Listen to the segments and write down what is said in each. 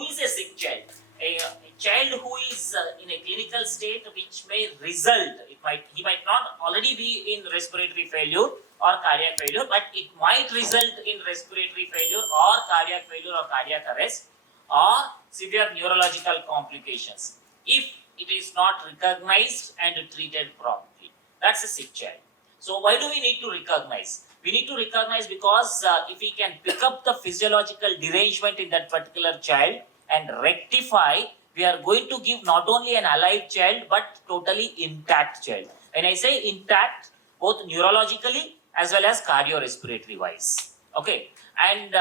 who is a sick child? A child who is in a clinical state which may result, he might not already be in respiratory failure or cardiac failure, but it might result in respiratory failure or cardiac failure or cardiac arrest or severe neurological complications if it is not recognized and treated promptly. That's a sick child. So why do we need to recognize? We need to recognize because if we can pick up the physiological derangement in that particular child and rectify, we are going to give not only an alive child but totally intact child. When I say intact, both neurologically as well as cardiorespiratory wise. Okay, and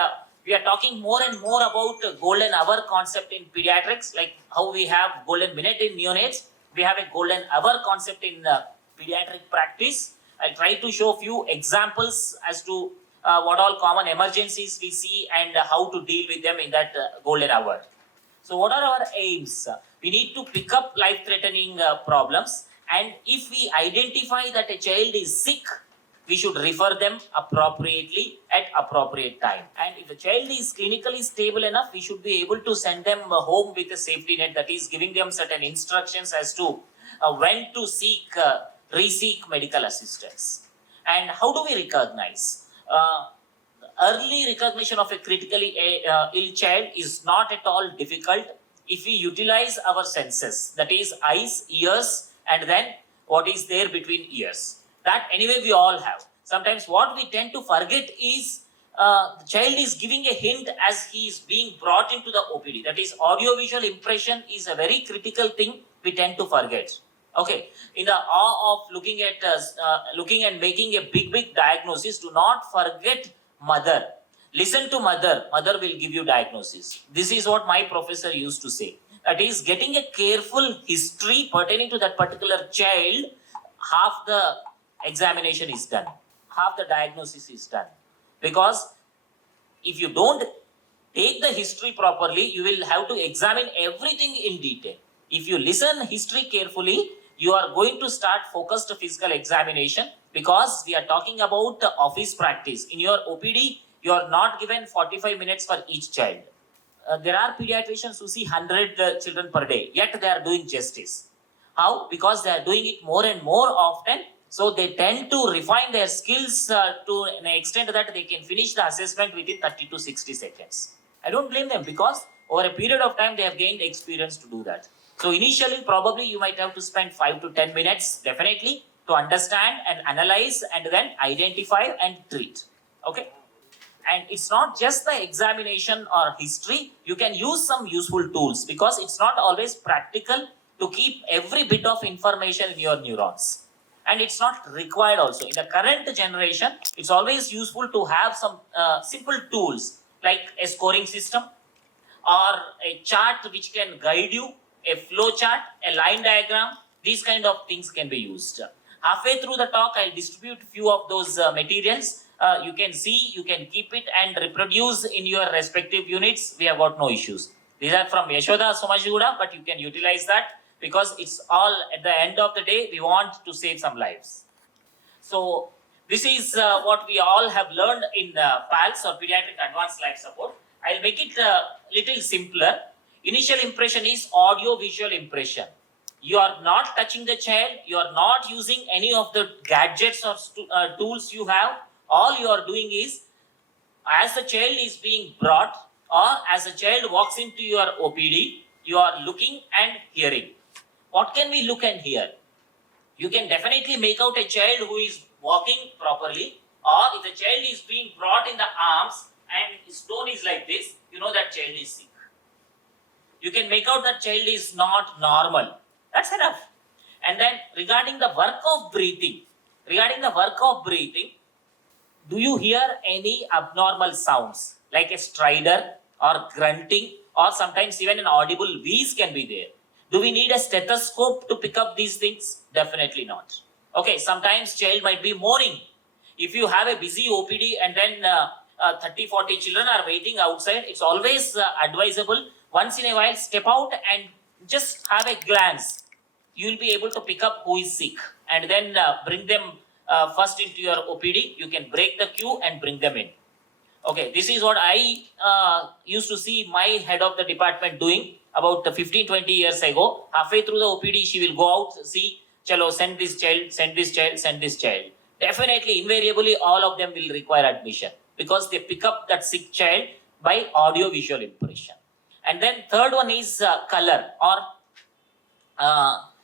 we are talking more and more about golden hour concept in pediatrics, like how we have golden minute in neonates. We have a golden hour concept in pediatric practice. I'll try to show a few examples as to what all common emergencies we see and how to deal with them in that golden hour. So what are our aims? We need to pick up life-threatening problems, and if we identify that a child is sick, we should refer them appropriately at appropriate time. And if the child is clinically stable enough, we should be able to send them home with a safety net, that is giving them certain instructions as to when to re-seek medical assistance. And how do we recognize? Early recognition of a critically ill child is not at all difficult if we utilize our senses, that is eyes, ears, and then what is there between ears. That anyway we all have. Sometimes what we tend to forget is the child is giving a hint as he is being brought into the OPD. That is, audiovisual impression is a very critical thing we tend to forget. Okay, in the awe of looking and making a big diagnosis, do not forget mother. Listen to mother. Mother will give you diagnosis. This is what my professor used to say. That is, getting a careful history pertaining to that particular child, half the examination is done. Half the diagnosis is done. Because if you don't take the history properly, you will have to examine everything in detail. If you listen history carefully, you are going to start focused physical examination, because we are talking about office practice. In your OPD, you are not given 45 minutes for each child. There are pediatricians who see 100 children per day, yet they are doing justice. How? Because they are doing it more and more often, so they tend to refine their skills to an extent that they can finish the assessment within 30 to 60 seconds. I don't blame them, because over a period of time they have gained experience to do that. So initially, probably you might have to spend 5 to 10 minutes, definitely, to understand and analyze and then identify and treat. Okay? And it's not just the examination or history. You can use some useful tools, because it's not always practical to keep every bit of information in your neurons. And it's not required also. In the current generation, it's always useful to have some simple tools like a scoring system or a chart which can guide you, a flow chart, a line diagram. These kind of things can be used. Halfway through the talk, I'll distribute few of those materials. You can see, you can keep it and reproduce in your respective units. We have got no issues. These are from Yashoda Hospitals, but you can utilize that, because it's all, at the end of the day, we want to save some lives. So this is what we all have learned in PALS, or Pediatric Advanced Life Support. I'll make it a little simpler. Initial impression is audio-visual impression. You are not touching the child. You are not using any of the gadgets or tools you have. All you are doing is, as the child is being brought or as a child walks into your OPD, you are looking and hearing. What can we look and hear? You can definitely make out a child who is walking properly, or if the child is being brought in the arms and his tone is like this, you know that child is sick. You can make out that child is not normal. That's enough. And then regarding the work of breathing, do you hear any abnormal sounds like a stridor or grunting, or sometimes even an audible wheeze can be there? Do we need a stethoscope to pick up these things? Definitely not. Okay, sometimes child might be moaning. If you have a busy OPD and then 30-40 children are waiting outside, it's always advisable, once in a while, step out and just have a glance. You will be able to pick up who is sick, and then bring them first into your OPD. You can break the queue and bring them in. Okay, this is what I used to see my head of the department doing about 15-20 years ago. Halfway through the OPD, she will go out, see, chalo, send this child, send this child, send this child. Definitely, invariably, all of them will require admission because they pick up that sick child by audio-visual impression. And then third one is color or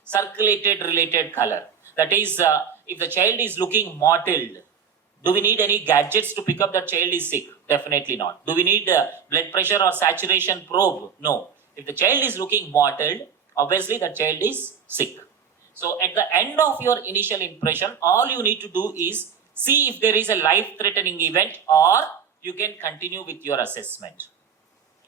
circulated related color. That is, if the child is looking mottled, do we need any gadgets to pick up that child is sick? Definitely not. Do we need blood pressure or saturation probe? No. If the child is looking mottled, obviously the child is sick. So at the end of your initial impression, all you need to do is see if there is a life-threatening event or you can continue with your assessment.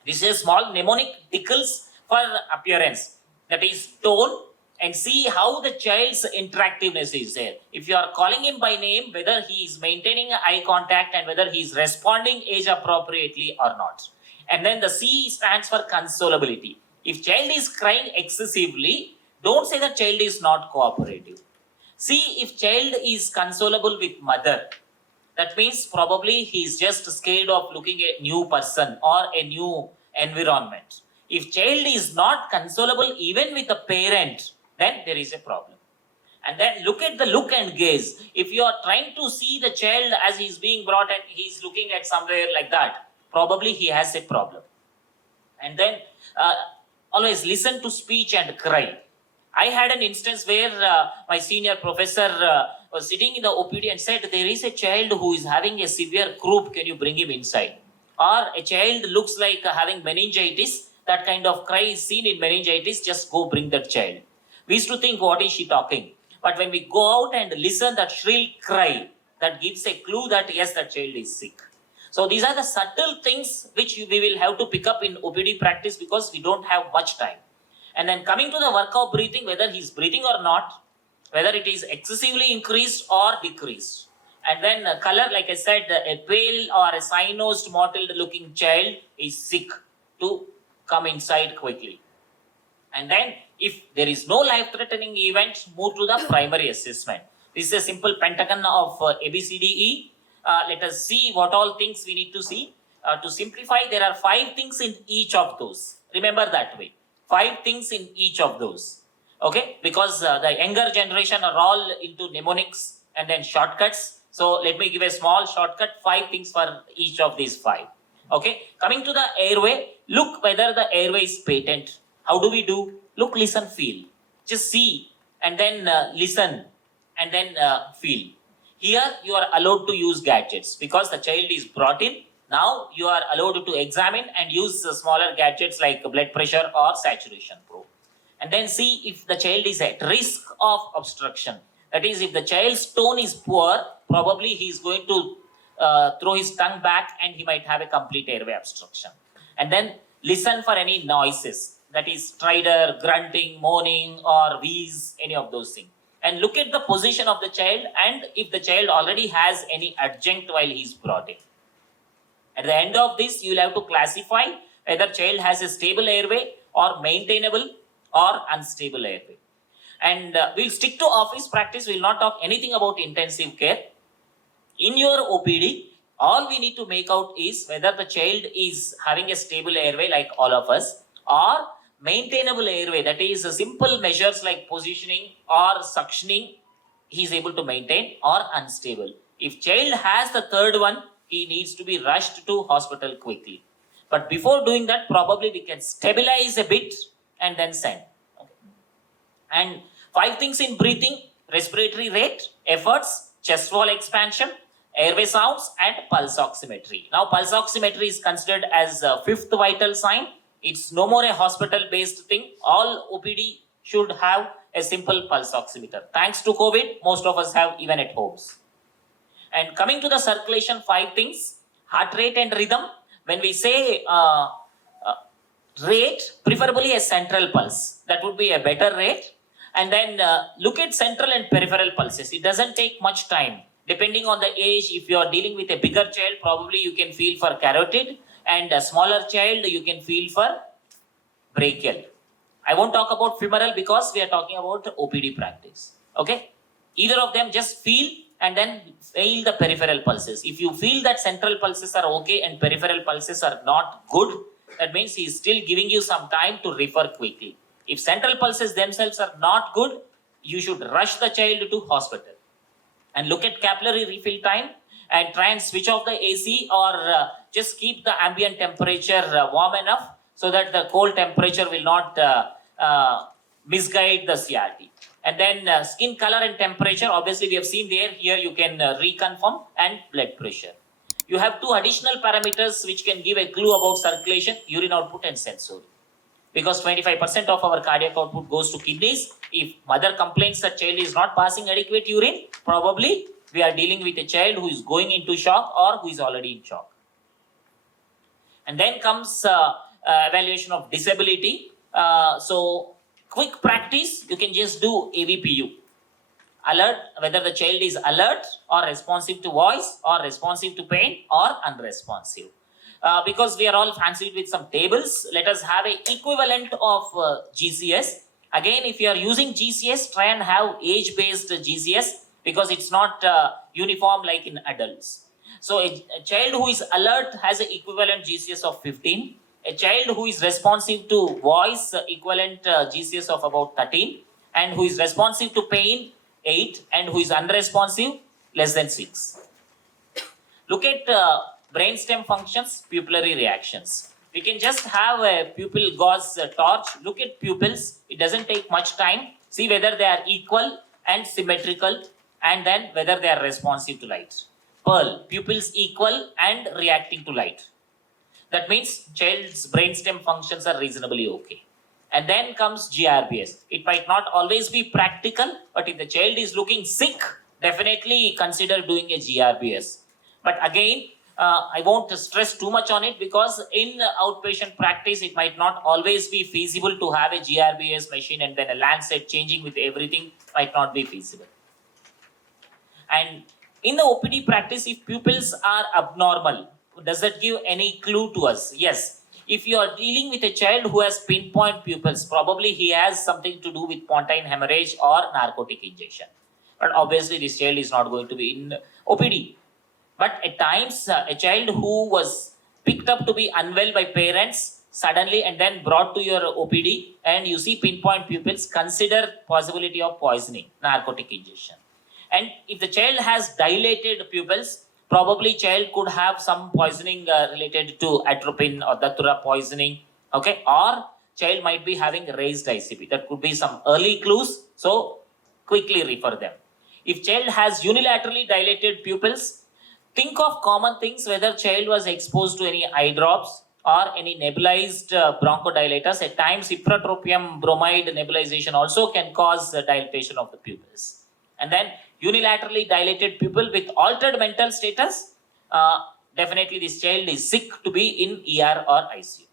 This is a small mnemonic tickles for appearance. That is tone, and see how the child's interactiveness is there. If you are calling him by name, whether he is maintaining eye contact and whether he is responding age appropriately or not. And then the C stands for consolability. If child is crying excessively, don't say the child is not cooperative. See if child is consolable with mother. That means probably he is just scared of looking at a new person or a new environment. If child is not consolable even with a parent, then there is a problem. And then look at the look and gaze. If you are trying to see the child as he is being brought and he is looking at somewhere like that, probably he has a problem. And then always listen to speech and cry. I had an instance where my senior professor was sitting in the OPD and said, there is a child who is having a severe croup, can you bring him inside? Or a child looks like having meningitis, that kind of cry is seen in meningitis, just go bring that child. We used to think, what is she talking? But when we go out and listen that shrill cry, that gives a clue that yes, that child is sick. So these are the subtle things which we will have to pick up in OPD practice because we don't have much time. And then coming to the work of breathing, whether he's breathing or not, whether it is excessively increased or decreased. And then color, like I said, a pale or a cyanosed, mottled looking child is sick, to come inside quickly. And then if there is no life-threatening event, move to the primary assessment. This is a simple pentagon of ABCDE. Let us see what all things we need to see. To simplify, there are 5 things in each of those. Remember that way. 5 things in each of those. Okay, because the younger generation are all into mnemonics and then shortcuts. So let me give a small shortcut, 5 things for each of these 5. Okay, coming to the airway, look whether the airway is patent. How do we do? Look, listen, feel. Just see and then listen and then feel. Here you are allowed to use gadgets because the child is brought in. Now you are allowed to examine and use smaller gadgets like blood pressure or saturation probe. And then see if the child is at risk of obstruction. That is, if the child's tone is poor, probably he is going to throw his tongue back and he might have a complete airway obstruction. And then listen for any noises. That is stridor, grunting, moaning or wheeze, any of those things. And look at the position of the child and if the child already has any adjunct while he is brought in. At the end of this, you will have to classify whether child has a stable airway or maintainable or unstable airway. And we'll stick to office practice. We will not talk anything about intensive care. In your OPD, all we need to make out is whether the child is having a stable airway like all of us or maintainable airway. That is simple measures like positioning or suctioning he is able to maintain, or unstable. If child has the third one, he needs to be rushed to hospital quickly. But before doing that, probably we can stabilize a bit and then send. Okay. And 5 things in breathing: respiratory rate, efforts, chest wall expansion, airway sounds, and pulse oximetry. Now, pulse oximetry is considered as a 5th vital sign. It's no more a hospital-based thing. All OPD should have a simple pulse oximeter. Thanks to COVID, most of us have even at homes. And coming to the circulation, 5 things: heart rate and rhythm. When we say rate, preferably a central pulse. That would be a better rate. And then look at central and peripheral pulses. It doesn't take much time. Depending on the age, if you are dealing with a bigger child, probably you can feel for carotid. And a smaller child, you can feel for brachial. I won't talk about femoral because we are talking about OPD practice. Okay? Either of them, just feel and then feel the peripheral pulses. If you feel that central pulses are okay and peripheral pulses are not good, that means he is still giving you some time to refer quickly. If central pulses themselves are not good, you should rush the child to hospital and look at capillary refill time and try and switch off the AC or just keep the ambient temperature warm enough so that the cold temperature will not misguide the CRT. And then skin color and temperature, obviously we have seen there, here you can reconfirm, and blood pressure. You have two additional parameters which can give a clue about circulation: urine output and sensory. Because 25% of our cardiac output goes to kidneys. If mother complains that child is not passing adequate urine, probably we are dealing with a child who is going into shock or who is already in shock. And then comes evaluation of disability. So quick practice, you can just do AVPU. Alert, whether the child is alert or responsive to voice or responsive to pain or unresponsive. Because we are all fancied with some tables, let us have an equivalent of GCS. Again, if you are using GCS, try and have age-based GCS because it's not uniform like in adults. So a child who is alert has an equivalent GCS of 15. A child who is responsive to voice, equivalent GCS of about 13. And who is responsive to pain, 8. And who is unresponsive, less than 6. Look at brainstem functions, pupillary reactions. We can just have a pupil gauze torch, look at pupils, it doesn't take much time, see whether they are equal and symmetrical, and then whether they are responsive to light. Pearl, pupils equal and reacting to light. That means child's brainstem functions are reasonably okay. And then comes GRBS. It might not always be practical, but if the child is looking sick, definitely consider doing a GRBS. But again, I won't stress too much on it because in outpatient practice, it might not always be feasible to have a GRBS machine and then a Lancet changing with everything might not be feasible. And in the OPD practice, if pupils are abnormal, does that give any clue to us? Yes. If you are dealing with a child who has pinpoint pupils, probably he has something to do with pontine hemorrhage or narcotic injection. But obviously, this child is not going to be in OPD. But at times, a child who was picked up to be unwell by parents suddenly and then brought to your OPD and you see pinpoint pupils, consider possibility of poisoning, narcotic injection. And if the child has dilated pupils, probably child could have some poisoning related to atropine or datura poisoning, okay? Or child might be having raised ICP. That could be some early clues, so quickly refer them. If child has unilaterally dilated pupils, think of common things, whether child was exposed to any eye drops or any nebulized bronchodilators. At times, ipratropium bromide nebulization also can cause dilatation of the pupils. And then unilaterally dilated pupil with altered mental status, definitely this child is sick to be in ER or ICU.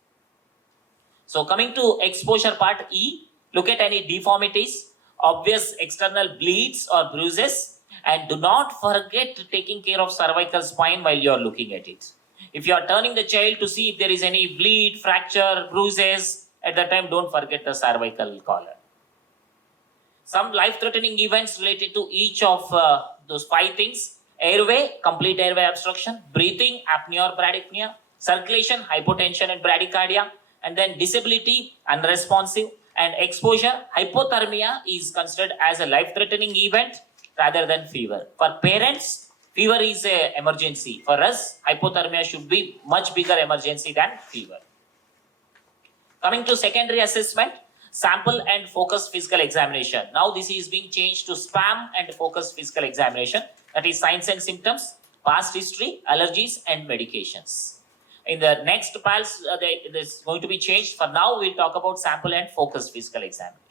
So coming to exposure part E, look at any deformities, obvious external bleeds or bruises, and do not forget taking care of cervical spine while you are looking at it. If you are turning the child to see if there is any bleed, fracture, bruises, at that time don't forget the cervical collar. Some life-threatening events related to each of those 5 things: airway, complete airway obstruction; breathing, apnea or bradypnea; circulation, hypotension and bradycardia; and then disability, unresponsive; and exposure, hypothermia is considered as a life-threatening event rather than fever. For parents, fever is an emergency. For us, hypothermia should be much bigger emergency than fever. Coming to secondary assessment, sample and focused physical examination. Now this is being changed to SPAM and focused physical examination. That is signs and symptoms, past history, allergies and medications. In the next PALS, this is going to be changed. For now, we'll talk about sample and focused physical examination.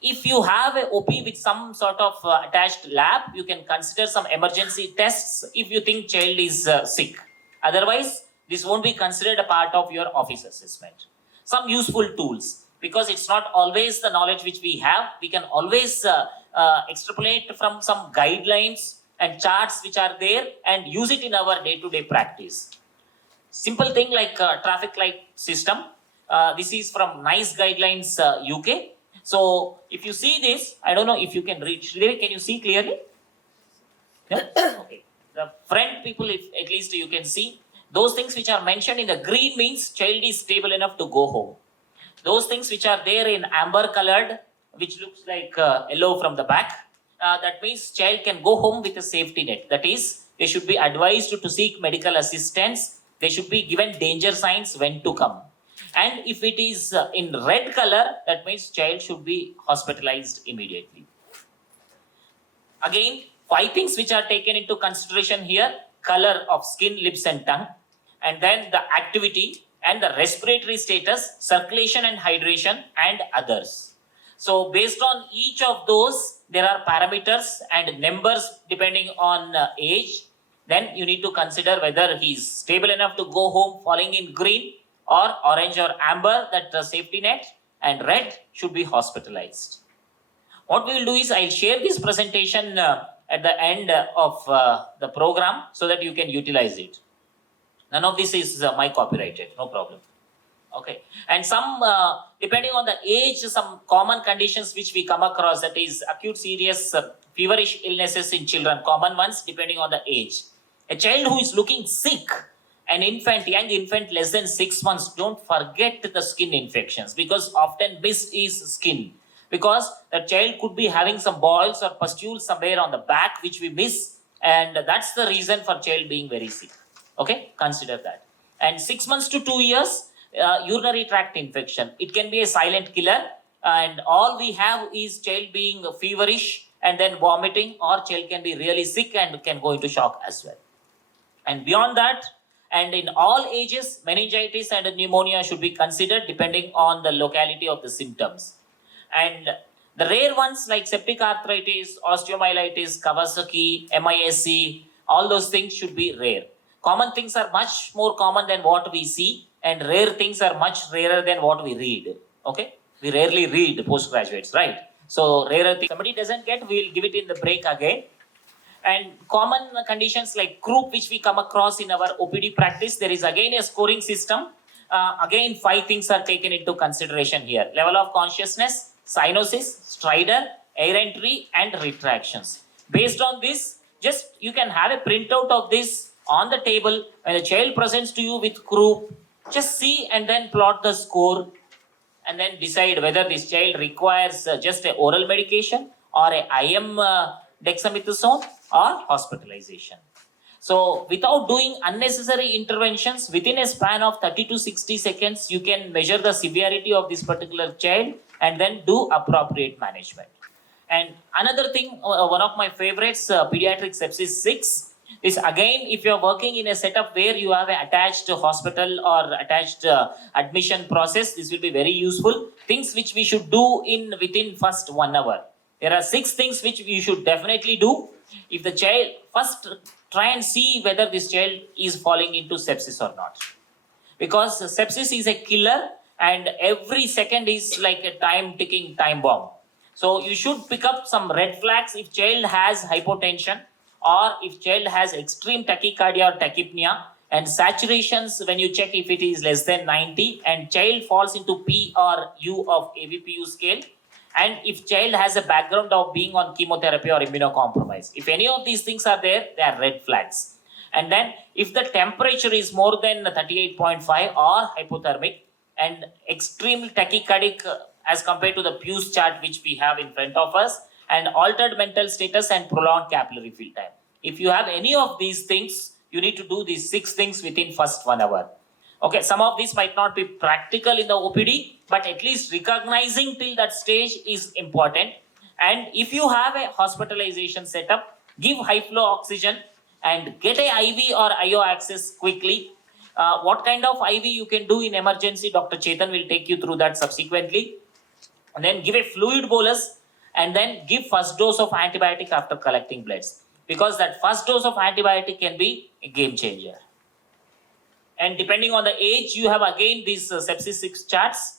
If you have a OP with some sort of attached lab, you can consider some emergency tests if you think child is sick. Otherwise, this won't be considered a part of your office assessment. Some useful tools, because it's not always the knowledge which we have. We can always extrapolate from some guidelines and charts which are there and use it in our day-to-day practice. Simple thing like traffic light system. This is from NICE Guidelines UK. So if you see this, I don't know if you can read. Can you see clearly? Okay. The front people, if at least you can see, those things which are mentioned in the green means child is stable enough to go home. Those things which are there in amber colored, which looks like yellow from the back, that means child can go home with a safety net. That is, they should be advised to seek medical assistance. They should be given danger signs when to come. And if it is in red color, that means child should be hospitalized immediately. Again, 5 things which are taken into consideration here: color of skin, lips and tongue, and then the activity and the respiratory status, circulation and hydration, and others. So based on each of those, there are parameters and numbers depending on age. Then you need to consider whether he is stable enough to go home falling in green, or orange or amber, that the safety net, and red should be hospitalized. What we will do is, I'll share this presentation at the end of the program so that you can utilize it. None of this is my copyrighted, no problem. Okay. And some, depending on the age, some common conditions which we come across, that is acute serious feverish illnesses in children, common ones depending on the age. A child who is looking sick, an infant, young infant less than 6 months, don't forget the skin infections, because often missed is skin. Because the child could be having some boils or pustules somewhere on the back which we miss, and that's the reason for child being very sick. Okay, consider that. And 6 months to 2 years, urinary tract infection. It can be a silent killer, and all we have is child being feverish and then vomiting, or child can be really sick and can go into shock as well. And beyond that, and in all ages, meningitis and pneumonia should be considered depending on the locality of the symptoms. And the rare ones like septic arthritis, osteomyelitis, Kawasaki, MISC, all those things should be rare. Common things are much more common than what we see, and rare things are much rarer than what we read. Okay? We rarely read postgraduates, right? So rarer things. Somebody doesn't get, we'll give it in the break again. And common conditions like croup, which we come across in our OPD practice, there is again a scoring system. Again, 5 things are taken into consideration here: level of consciousness, cyanosis, stridor, air entry, and retractions. Based on this, just you can have a printout of this on the table. When the child presents to you with croup, just see and then plot the score, and then decide whether this child requires just a oral medication or a IM dexamethasone or hospitalization. So without doing unnecessary interventions, within a span of 30 to 60 seconds, you can measure the severity of this particular child and then do appropriate management. And another thing, one of my favorites, Pediatric Sepsis 6, is again, if you're working in a setup where you have an attached hospital or attached admission process, this will be very useful. Things which we should do within first 1 hour. There are 6 things which we should definitely do. If the child, first try and see whether this child is falling into sepsis or not. Because sepsis is a killer, and every second is like a ticking time bomb. So you should pick up some red flags if child has hypotension, or if child has extreme tachycardia or tachypnea, and saturations when you check if it is less than 90, and child falls into P or U of AVPU scale, and if child has a background of being on chemotherapy or immunocompromised. If any of these things are there, they are red flags. And then if the temperature is more than 38.5 or hypothermic, and extremely tachycardic as compared to the Pugh's chart which we have in front of us, and altered mental status and prolonged capillary fill time. If you have any of these things, you need to do these 6 things within first 1 hour. Okay, some of these might not be practical in the OPD, but at least recognizing till that stage is important. And if you have a hospitalization setup, give high flow oxygen and get a IV or IO access quickly. What kind of IV you can do in emergency, Dr. Chetan will take you through that subsequently. And then give a fluid bolus, and then give first dose of antibiotic after collecting bloods. Because that first dose of antibiotic can be a game changer. And depending on the age, you have again these sepsis 6 charts.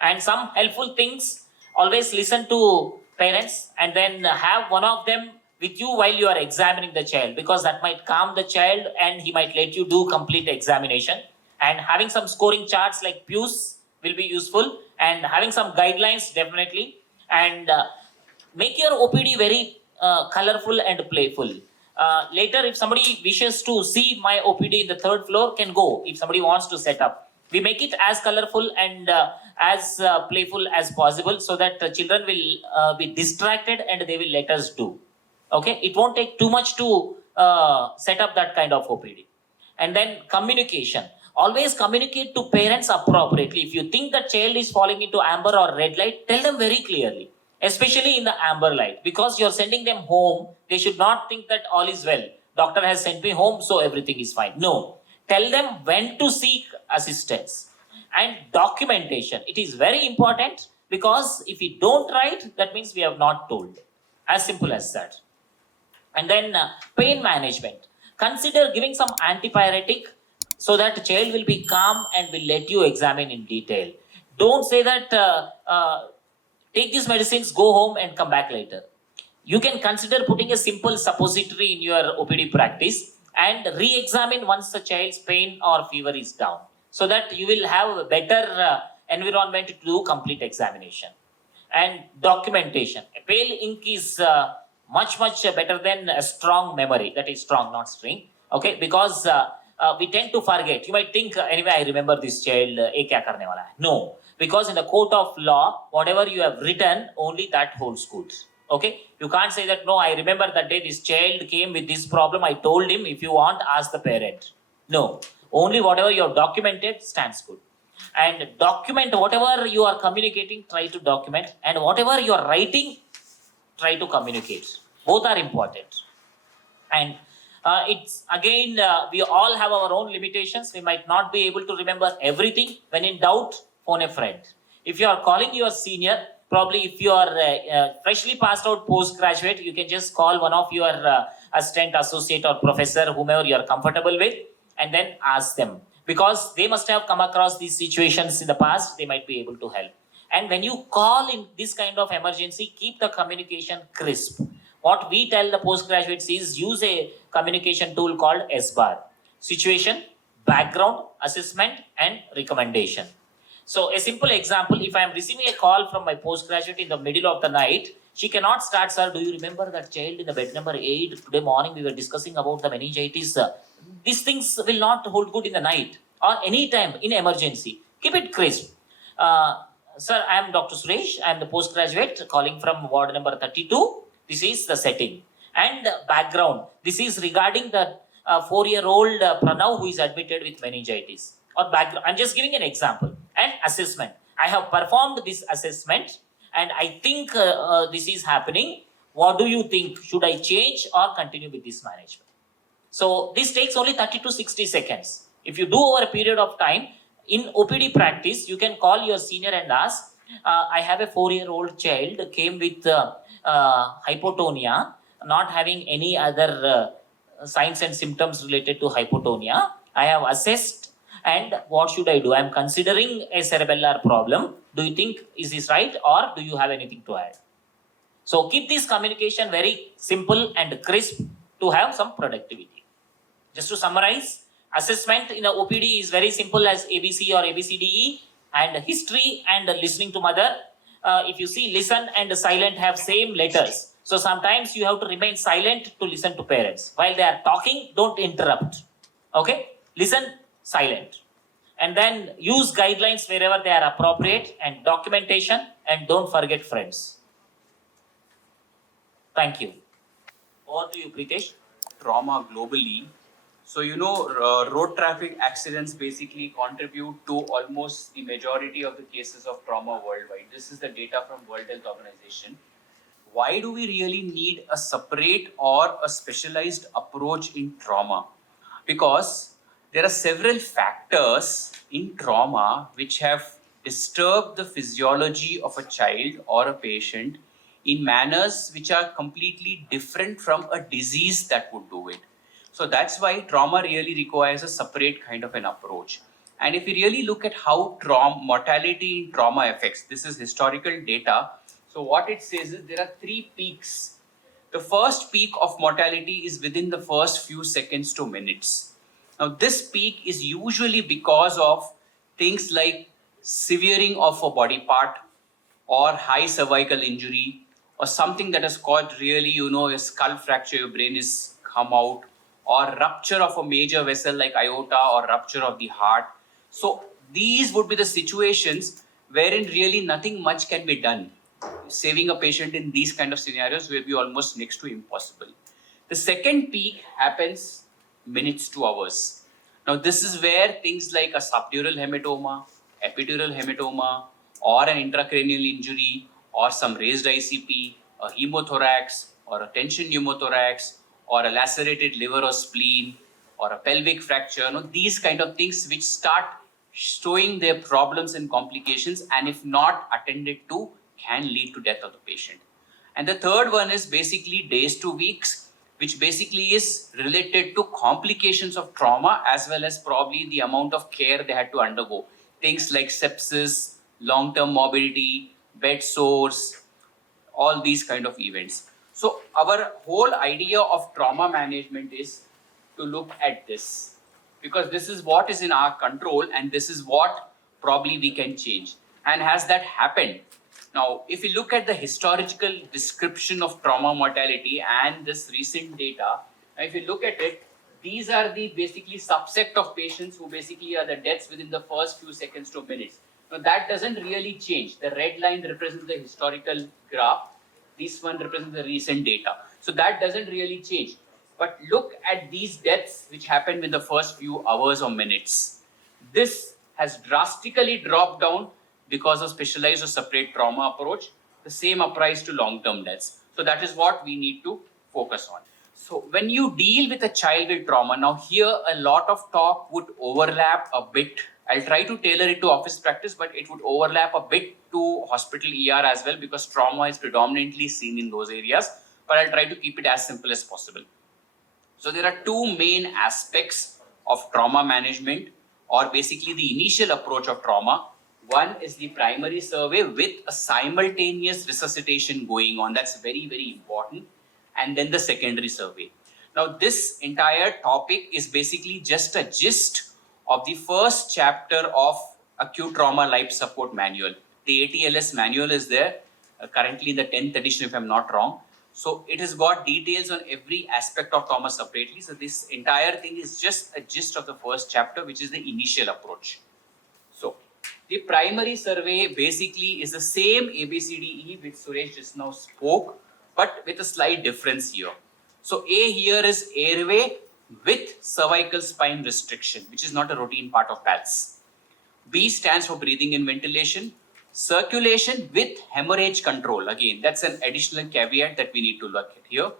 And some helpful things, always listen to parents and then have one of them with you while you are examining the child, because that might calm the child and he might let you do complete examination. And having some scoring charts like Pugh's will be useful, and having some guidelines definitely. And make your OPD very colorful and playful. Later, if somebody wishes to see my OPD in the third floor, can go. If somebody wants to set up, we make it as colorful and as playful as possible, so that children will be distracted and they will let us do. Okay, it won't take too much to set up that kind of OPD. And then communication. Always communicate to parents appropriately. If you think the child is falling into amber or red light, tell them very clearly, especially in the amber light, because you're sending them home. They should not think that all is well. Doctor has sent me home, so everything is fine. No. Tell them when to seek assistance. And documentation. It is very important, because if we don't write, that means we have not told. As simple as that. And then pain management. Consider giving some antipyretic, so that the child will be calm and will let you examine in detail. Don't say that take these medicines, go home and come back later. You can consider putting a simple suppository in your OPD practice and re-examine once the child's pain or fever is down, so that you will have a better environment to do complete examination. And documentation. A pale ink is much better than a strong memory. That is strong, not string. Okay, because we tend to forget. You might think, anyway, I remember this child, ye kya karne wala hai. No, because in the court of law, whatever you have written, only that holds good. Okay, you can't say that, no, I remember that day this child came with this problem, I told him, if you want, ask the parent. No, only whatever you have documented stands good. And document whatever you are communicating, try to document, and whatever you are writing, try to communicate. Both are important. And it's again, we all have our own limitations. We might not be able to remember everything. When in doubt, phone a friend. If you are calling your senior, probably if you are freshly passed out postgraduate, you can just call one of your assistant, associate or professor, whomever you are comfortable with, and then ask them. Because they must have come across these situations in the past, they might be able to help. And when you call in this kind of emergency, keep the communication crisp. What we tell the postgraduates is, use a communication tool called SBAR. Situation, background, assessment, and recommendation. So a simple example, if I am receiving a call from my postgraduate in the middle of the night, she cannot start, sir, do you remember that child in the bed number 8? Today morning we were discussing about the meningitis. These things will not hold good in the night or any time in emergency. Keep it crisp. Sir, I am Dr. Suresh. I am the postgraduate calling from ward number 32. This is the setting. And background. This is regarding the 4-year-old Pranav who is admitted with meningitis. Or background. I'm just giving an example. And assessment. I have performed this assessment and I think this is happening. What do you think? Should I change or continue with this management? So this takes only 30 to 60 seconds. If you do over a period of time, in OPD practice, you can call your senior and ask, I have a 4-year-old child came with hypotonia, not having any other signs and symptoms related to hypotonia. I have assessed, and what should I do? I am considering a cerebellar problem. Do you think is this right, or do you have anything to add? So keep this communication very simple and crisp to have some productivity. Just to summarize, assessment in the OPD is very simple as ABC or ABCDE, and history and listening to mother. If you see, listen and silent have same letters. So sometimes you have to remain silent to listen to parents. While they are talking, don't interrupt. Okay? Listen, silent. And then use guidelines wherever they are appropriate, and documentation, and don't forget friends. Thank you. Over to you, Pritesh. Trauma globally. So, road traffic accidents basically contribute to almost the majority of the cases of trauma worldwide. This is the data from World Health Organization. Why do we really need a separate or a specialized approach in trauma? Because there are several factors in trauma which have disturbed the physiology of a child or a patient in manners which are completely different from a disease that would do it. So that's why trauma really requires a separate kind of an approach. And if we really look at how mortality in trauma affects, this is historical data. So what it says is there are 3 peaks. The first peak of mortality is within the first few seconds to minutes. Now this peak is usually because of things like severing of a body part, or high cervical injury, or something that has caused really, a skull fracture, your brain is come out, or rupture of a major vessel like aorta or rupture of the heart. So these would be the situations wherein really nothing much can be done. Saving a patient in these kind of scenarios will be almost next to impossible. The second peak happens minutes to hours. Now this is where things like a subdural hematoma, epidural hematoma, or an intracranial injury, or some raised ICP, a hemothorax, or a tension pneumothorax, or a lacerated liver or spleen, or a pelvic fracture, these kind of things which start showing their problems and complications, and if not attended to, can lead to death of the patient. And the third one is basically days to weeks, which basically is related to complications of trauma as well as probably the amount of care they had to undergo. Things like sepsis, long-term morbidity, bed sores, all these kind of events. So our whole idea of trauma management is to look at this, because this is what is in our control and this is what probably we can change. And has that happened? Now, if you look at the historical description of trauma mortality and this recent data, if you look at it, these are the basically subset of patients who basically are the deaths within the first few seconds to minutes. Now that doesn't really change. The red line represents the historical graph. This one represents the recent data. So that doesn't really change. But look at these deaths which happened within the first few hours or minutes. This has drastically dropped down because of specialized or separate trauma approach. The same applies to long-term deaths. So that is what we need to focus on. So when you deal with a child with trauma, now here a lot of talk would overlap a bit. I'll try to tailor it to office practice, but it would overlap a bit to hospital ER as well, because trauma is predominantly seen in those areas, but I'll try to keep it as simple as possible. So there are two main aspects of trauma management, or basically the initial approach of trauma. One is the primary survey with a simultaneous resuscitation going on. That's very, very important. And then the secondary survey. Now this entire topic is basically just a gist of the first chapter of Acute Trauma Life Support Manual. The ATLS manual is there, currently in the 10th edition if I'm not wrong. So it has got details on every aspect of trauma separately. So this entire thing is just a gist of the first chapter, which is the initial approach. So the primary survey basically is the same ABCDE which Suresh just now spoke, but with a slight difference here. So A here is airway with cervical spine restriction, which is not a routine part of PALS. B stands for breathing and ventilation. Circulation with hemorrhage control. Again, that's an additional caveat that we need to look at here.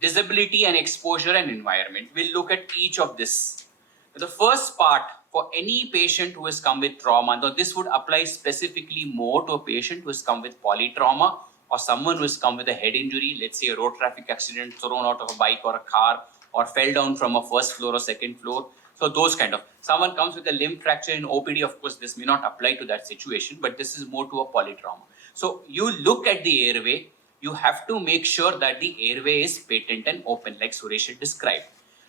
Disability and exposure and environment. We'll look at each of this. The first part, for any patient who has come with trauma, though this would apply specifically more to a patient who has come with polytrauma, or someone who has come with a head injury, let's say a road traffic accident, thrown out of a bike or a car, or fell down from a first floor or second floor. So those kind of, someone comes with a limb fracture in OPD, of course, this may not apply to that situation, but this is more to a polytrauma. So you look at the airway, you have to make sure that the airway is patent and open, like Suresh had described.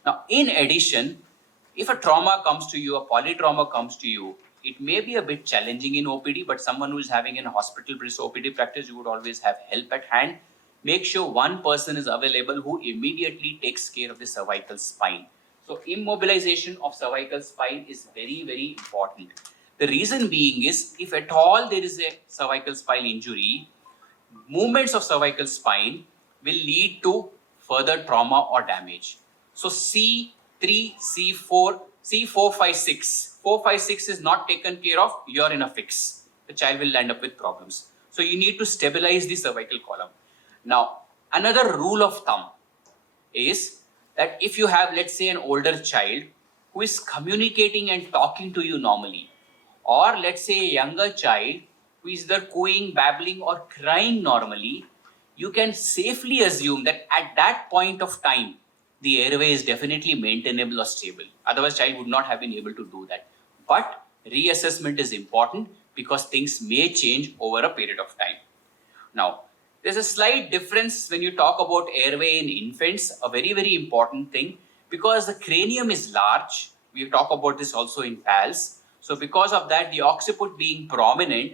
Now, in addition, if a trauma comes to you, a polytrauma comes to you, it may be a bit challenging in OPD, but someone who is having a hospital-based OPD practice, you would always have help at hand. Make sure one person is available who immediately takes care of the cervical spine. So immobilization of cervical spine is very, very important. The reason being is, if at all there is a cervical spine injury, movements of cervical spine will lead to further trauma or damage. So C3, C4, C4, 5, 6. 4, 5, 6 is not taken care of, you're in a fix. The child will end up with problems. So you need to stabilize the cervical column. Now, another rule of thumb is that if you have, let's say, an older child who is communicating and talking to you normally, or let's say a younger child who is either cooing, babbling, or crying normally, you can safely assume that at that point of time, the airway is definitely maintainable or stable. Otherwise, child would not have been able to do that. But reassessment is important because things may change over a period of time. Now, there's a slight difference when you talk about airway in infants, a very, very important thing, because the cranium is large. We talk about this also in PALS. So because of that, the occiput being prominent,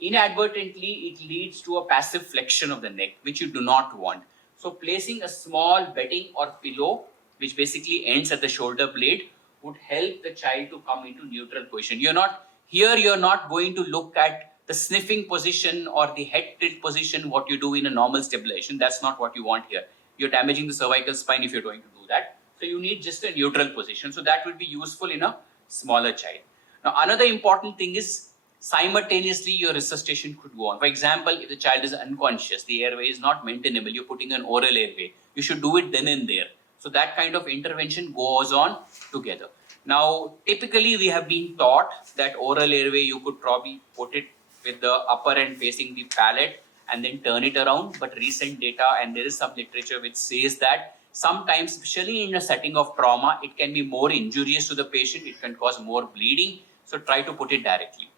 inadvertently it leads to a passive flexion of the neck, which you do not want. So placing a small bedding or pillow which basically ends at the shoulder blade, would help the child to come into neutral position. You're not going to look at the sniffing position or the head tilt position, what you do in a normal stabilization. That's not what you want here. You're damaging the cervical spine if you're going to do that. So you need just a neutral position. So that would be useful in a smaller child. Now, another important thing is simultaneously your resuscitation could go on. For example, if the child is unconscious, the airway is not maintainable, you're putting an oral airway. You should do it then and there. So that kind of intervention goes on together. Now, typically we have been taught that oral airway, you could probably put it with the upper end facing the palate and then turn it around. But recent data, and there is some literature which says that sometimes, especially in a setting of trauma, it can be more injurious to the patient. It can cause more bleeding. So try to put it directly.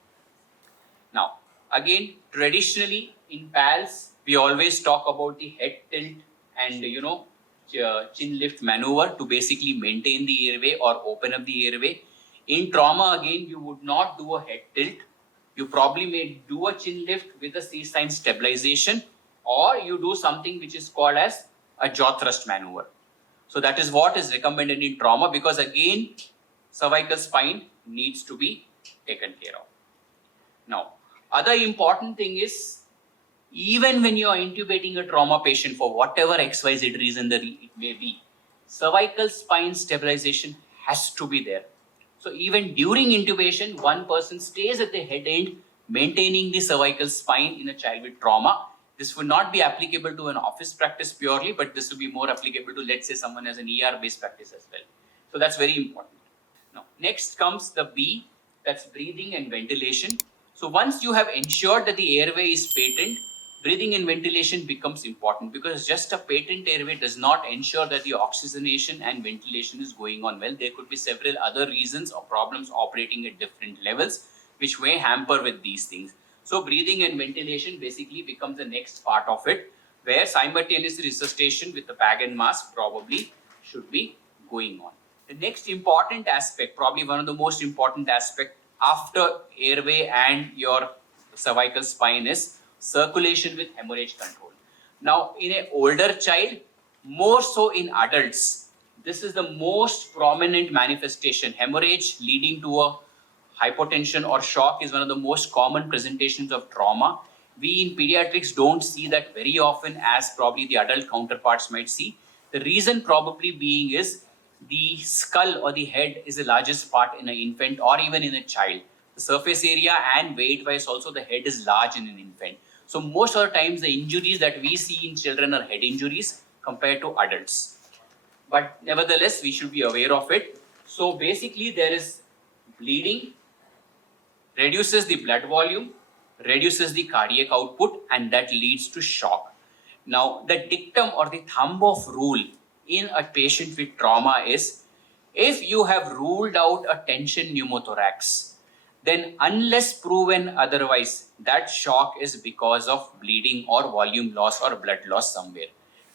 Now, again, traditionally in PALS, we always talk about the head tilt and, chin lift maneuver to basically maintain the airway or open up the airway. In trauma, again, you would not do a head tilt. You probably may do a chin lift with a C-spine stabilization, or you do something which is called as a jaw thrust maneuver. So that is what is recommended in trauma, because again, cervical spine needs to be taken care of. Now, other important thing is, even when you are intubating a trauma patient for whatever XYZ reason that it may be, cervical spine stabilization has to be there. So even during intubation, one person stays at the head end, maintaining the cervical spine in a child with trauma. This would not be applicable to an office practice purely, but this would be more applicable to, let's say, someone has an ER-based practice as well. So that's very important. Now, next comes the B, that's breathing and ventilation. So once you have ensured that the airway is patent, breathing and ventilation becomes important, because just a patent airway does not ensure that the oxygenation and ventilation is going on well. There could be several other reasons or problems operating at different levels, which may hamper with these things. So breathing and ventilation basically becomes the next part of it, where simultaneous resuscitation with the bag and mask probably should be going on. The next important aspect, probably one of the most important aspects after airway and your cervical spine, is circulation with hemorrhage control. Now, in an older child, more so in adults, this is the most prominent manifestation. Hemorrhage leading to a hypotension or shock is one of the most common presentations of trauma. We in pediatrics don't see that very often as probably the adult counterparts might see. The reason probably being is the skull or the head is the largest part in an infant or even in a child. The surface area and weight wise also the head is large in an infant. So most of the times the injuries that we see in children are head injuries compared to adults. But nevertheless, we should be aware of it. So basically there is bleeding, reduces the blood volume, reduces the cardiac output, and that leads to shock. Now the dictum or the thumb of rule in a patient with trauma is, if you have ruled out a tension pneumothorax, then unless proven otherwise, that shock is because of bleeding or volume loss or blood loss somewhere.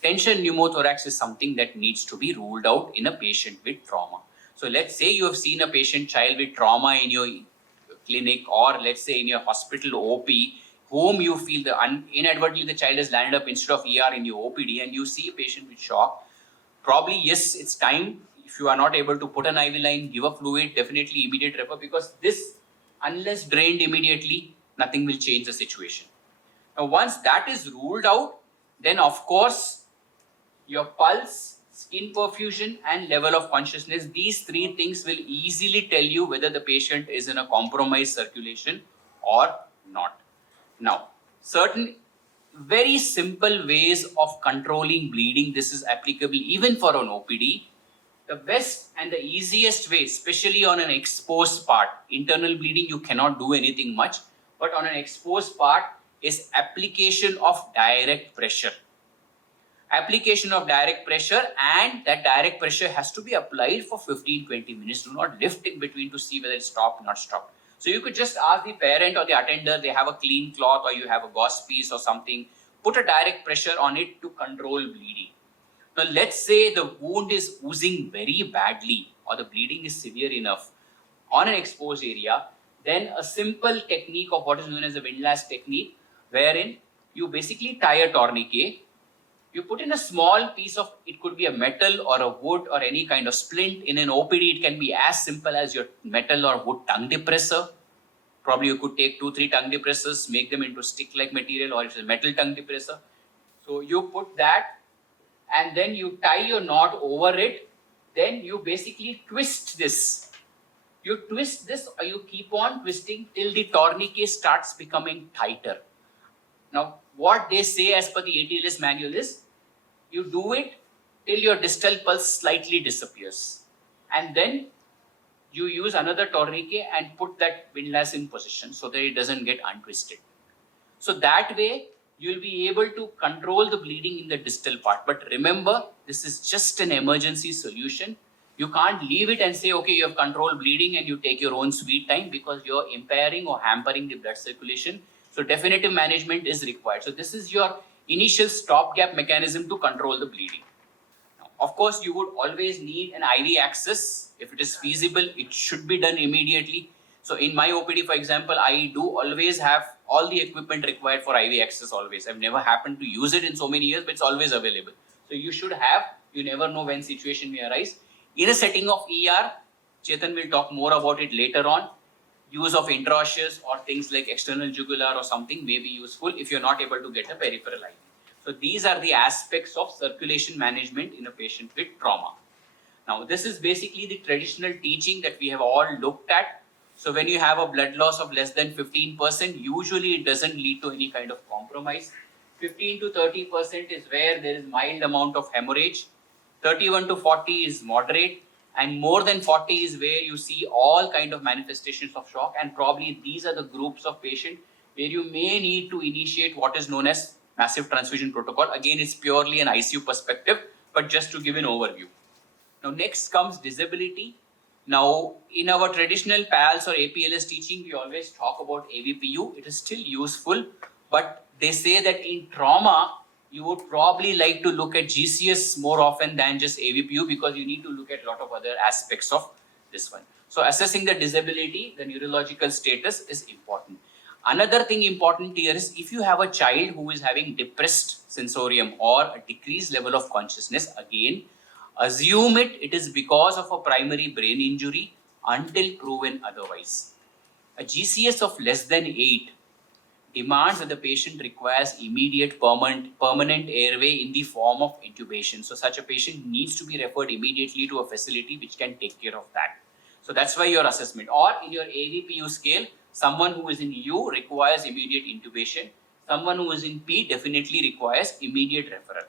Tension pneumothorax is something that needs to be ruled out in a patient with trauma. So let's say you have seen a patient child with trauma in your clinic, or let's say in your hospital OP, whom you feel inadvertently the child has landed up instead of ER in your OPD, and you see a patient with shock. Probably, yes, it's time. If you are not able to put an IV line, give a fluid, definitely immediate refer, because this, unless drained immediately, nothing will change the situation. Now, once that is ruled out, then of course, your pulse, skin perfusion, and level of consciousness, these three things will easily tell you whether the patient is in a compromised circulation or not. Now, certain very simple ways of controlling bleeding, this is applicable even for an OPD. The best and the easiest way, especially on an exposed part, internal bleeding, you cannot do anything much, but on an exposed part is application of direct pressure. Application of direct pressure, and that direct pressure has to be applied for 15-20 minutes. Do not lift in between to see whether it's stopped or not stopped. So you could just ask the parent or the attender, they have a clean cloth or you have a gauze piece or something, put a direct pressure on it to control bleeding. Now let's say the wound is oozing very badly or the bleeding is severe enough on an exposed area, then a simple technique of what is known as a windlass technique, wherein you basically tie a tourniquet You put in a small piece of, it could be a metal or a wood or any kind of splint. In an OPD, it can be as simple as your metal or wood tongue depressor. Probably you could take 2-3 tongue depressors, make them into stick-like material, or it's a metal tongue depressor. So you put that and then you tie your knot over it. Then you basically twist this. You twist this or you keep on twisting till the tourniquet starts becoming tighter. Now, what they say as per the ATLS manual is, you do it till your distal pulse slightly disappears. And then you use another tourniquet and put that windlass in position so that it doesn't get untwisted. So that way, you'll be able to control the bleeding in the distal part. But remember, this is just an emergency solution. You can't leave it and say, okay, you have controlled bleeding and you take your own sweet time, because you're impairing or hampering the blood circulation. So definitive management is required. So this is your initial stopgap mechanism to control the bleeding. Now, of course, you would always need an IV access. If it is feasible, it should be done immediately. So in my OPD, for example, I do always have all the equipment required for IV access always. I've never happened to use it in so many years, but it's always available. So you should have, you never know when situation may arise. In a setting of ER, Chetan will talk more about it later on. Use of intraosseous or things like external jugular or something may be useful if you're not able to get a peripheral IV. So these are the aspects of circulation management in a patient with trauma. Now this is basically the traditional teaching that we have all looked at. So when you have a blood loss of less than 15%, usually it doesn't lead to any kind of compromise. 15 to 30% is where there is mild amount of hemorrhage. 31 to 40 is moderate, and more than 40 is where you see all kind of manifestations of shock, and probably these are the groups of patients where you may need to initiate what is known as massive transfusion protocol. Again, it's purely an ICU perspective, but just to give an overview. Now next comes disability. Now in our traditional PALS or APLS teaching, we always talk about AVPU. It is still useful, but they say that in trauma, you would probably like to look at GCS more often than just AVPU, because you need to look at a lot of other aspects of this one. So assessing the disability, the neurological status is important. Another thing important here is, if you have a child who is having depressed sensorium or a decreased level of consciousness, again, assume it is because of a primary brain injury until proven otherwise. A GCS of less than 8 demands that the patient requires immediate permanent airway in the form of intubation. So such a patient needs to be referred immediately to a facility which can take care of that. So that's why your assessment. Or in your AVPU scale, someone who is in U requires immediate intubation. Someone who is in P definitely requires immediate referral.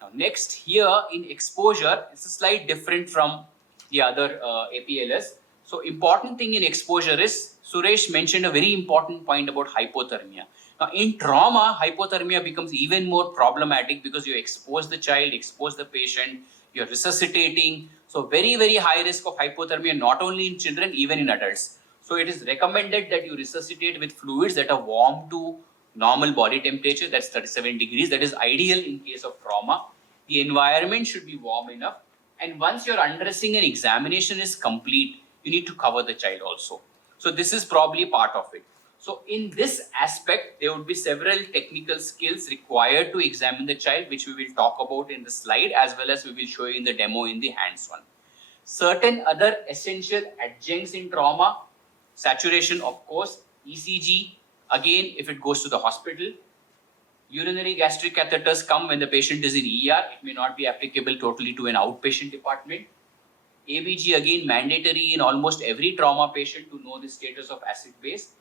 Now next, here in exposure, it's a slight different from the other APLS. So important thing in exposure is, Suresh mentioned a very important point about hypothermia. Now in trauma, hypothermia becomes even more problematic because you expose the child, expose the patient, you're resuscitating. So very, very high risk of hypothermia, not only in children, even in adults. So it is recommended that you resuscitate with fluids that are warm to normal body temperature, that's 37 degrees. That is ideal in case of trauma. The environment should be warm enough. And once your undressing and examination is complete, you need to cover the child also. So this is probably part of it. So in this aspect, there would be several technical skills required to examine the child, which we will talk about in the slide, as well as we will show you in the demo in the hands-on. Certain other essential adjuncts in trauma, saturation of course, ECG, again if it goes to the hospital. Urinary gastric catheters come when the patient is in ER. It may not be applicable totally to an outpatient department. ABG again mandatory in almost every trauma patient to know the status of acid base,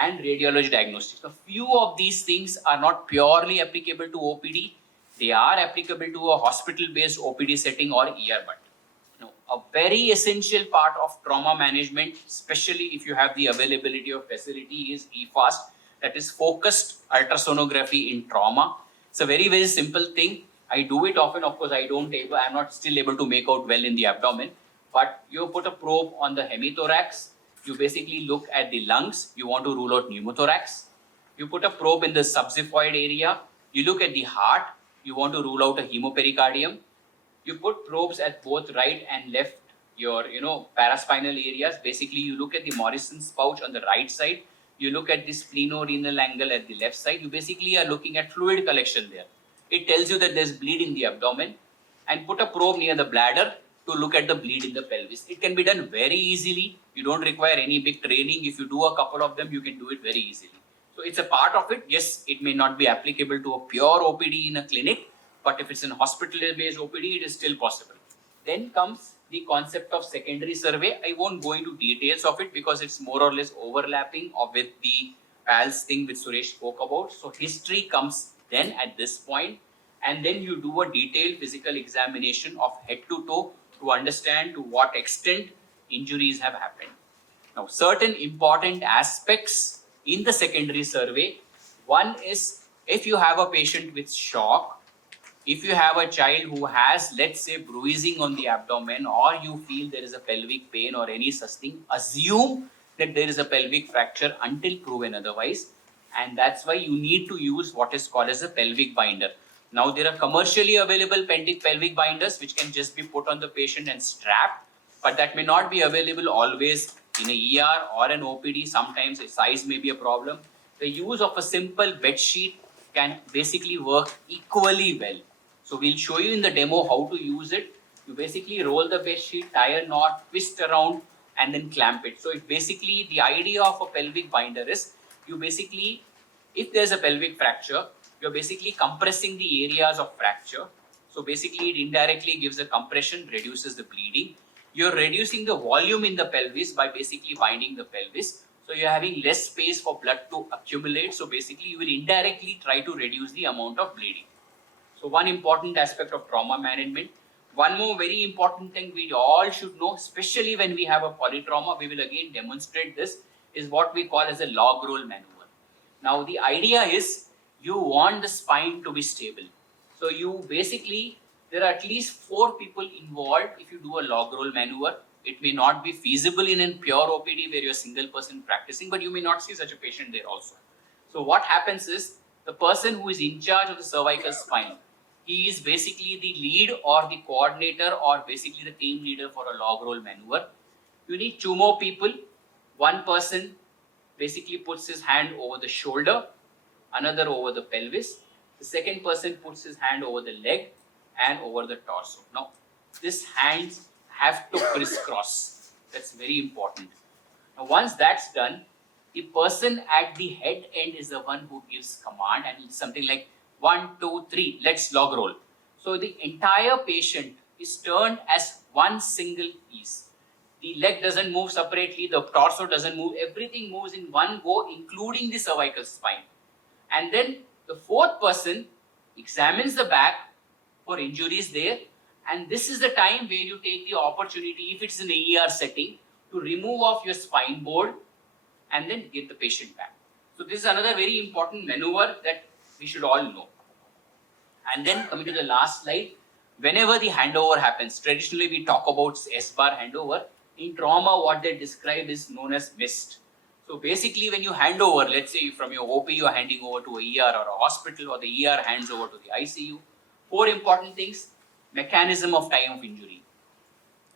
and radiology diagnostics. A few of these things are not purely applicable to OPD. They are applicable to a hospital-based OPD setting or ER but. Now, a very essential part of trauma management, especially if you have the availability of facility, is EFAST, that is focused ultrasonography in trauma. It's a very, very simple thing. I do it often. Of course, I'm not still able to make out well in the abdomen. But you put a probe on the hemithorax, you basically look at the lungs, you want to rule out pneumothorax. You put a probe in the subxiphoid area, you look at the heart, you want to rule out a hemopericardium. You put probes at both right and left, your paraspinal areas. Basically, you look at the Morrison's pouch on the right side, you look at the splenorenal angle at the left side. You basically are looking at fluid collection there. it tells you that there's bleed in the abdomen, and put a probe near the bladder to look at the bleed in the pelvis. It can be done very easily. You don't require any big training. If you do a couple of them, you can do it very easily. So it's a part of it. Yes, it may not be applicable to a pure OPD in a clinic, but if it's an hospital-based OPD, it is still possible. Then comes the concept of secondary survey. I won't go into details of it because it's more or less overlapping with the PALS thing which Suresh spoke about. So history comes then at this point, and then you do a detailed physical examination of head to toe to understand to what extent injuries have happened. Now, certain important aspects in the secondary survey. One is if you have a patient with shock, if you have a child who has, let's say, bruising on the abdomen, or you feel there is a pelvic pain or any such thing, assume that there is a pelvic fracture until proven otherwise. And that's why you need to use what is called as a pelvic binder. Now, there are commercially available pelvic binders which can just be put on the patient and strapped, but that may not be available always in a ER or an OPD. Sometimes the size may be a problem. The use of a simple bed sheet can basically work equally well. So we'll show you in the demo how to use it. You basically roll the bed sheet, tie a knot, twist around, and then clamp it. So it basically, the idea of a pelvic binder is you basically, if there's a pelvic fracture, you're basically compressing the areas of fracture. So basically it indirectly gives a compression, reduces the bleeding. You're reducing the volume in the pelvis by basically binding the pelvis. So you're having less space for blood to accumulate. So basically you will indirectly try to reduce the amount of bleeding. So one important aspect of trauma management. One more very important thing we all should know, especially when we have a polytrauma, we will again demonstrate this, is what we call as a log roll maneuver. Now the idea is you want the spine to be stable. So you basically, there are at least 4 people involved if you do a log roll maneuver. It may not be feasible in a pure OPD where you're a single person practicing, but you may not see such a patient there also. So what happens is the person who is in charge of the cervical spine, he is basically the lead or the coordinator or basically the team leader for a log roll maneuver. You need 2 more people. One person basically puts his hand over the shoulder, another over the pelvis. The second person puts his hand over the leg and over the torso. Now, these hands have to crisscross. That's very important. Now, once that's done, the person at the head end is the one who gives command, and it's something like 1, 2, 3, let's log roll. So the entire patient is turned as one single piece. The leg doesn't move separately, the torso doesn't move, everything moves in one go, including the cervical spine. And then the 4th person examines the back for injuries there, and this is the time where you take the opportunity, if it's in an ER setting, to remove off your spine board and then get the patient back. So this is another very important maneuver that we should all know. And then coming to the last slide, whenever the handover happens, traditionally we talk about S-bar handover. In trauma, what they describe is known as mist. So basically when you hand over, let's say from your OP you are handing over to a ER or a hospital, or the ER hands over to the ICU. 4 important things: mechanism of time of injury.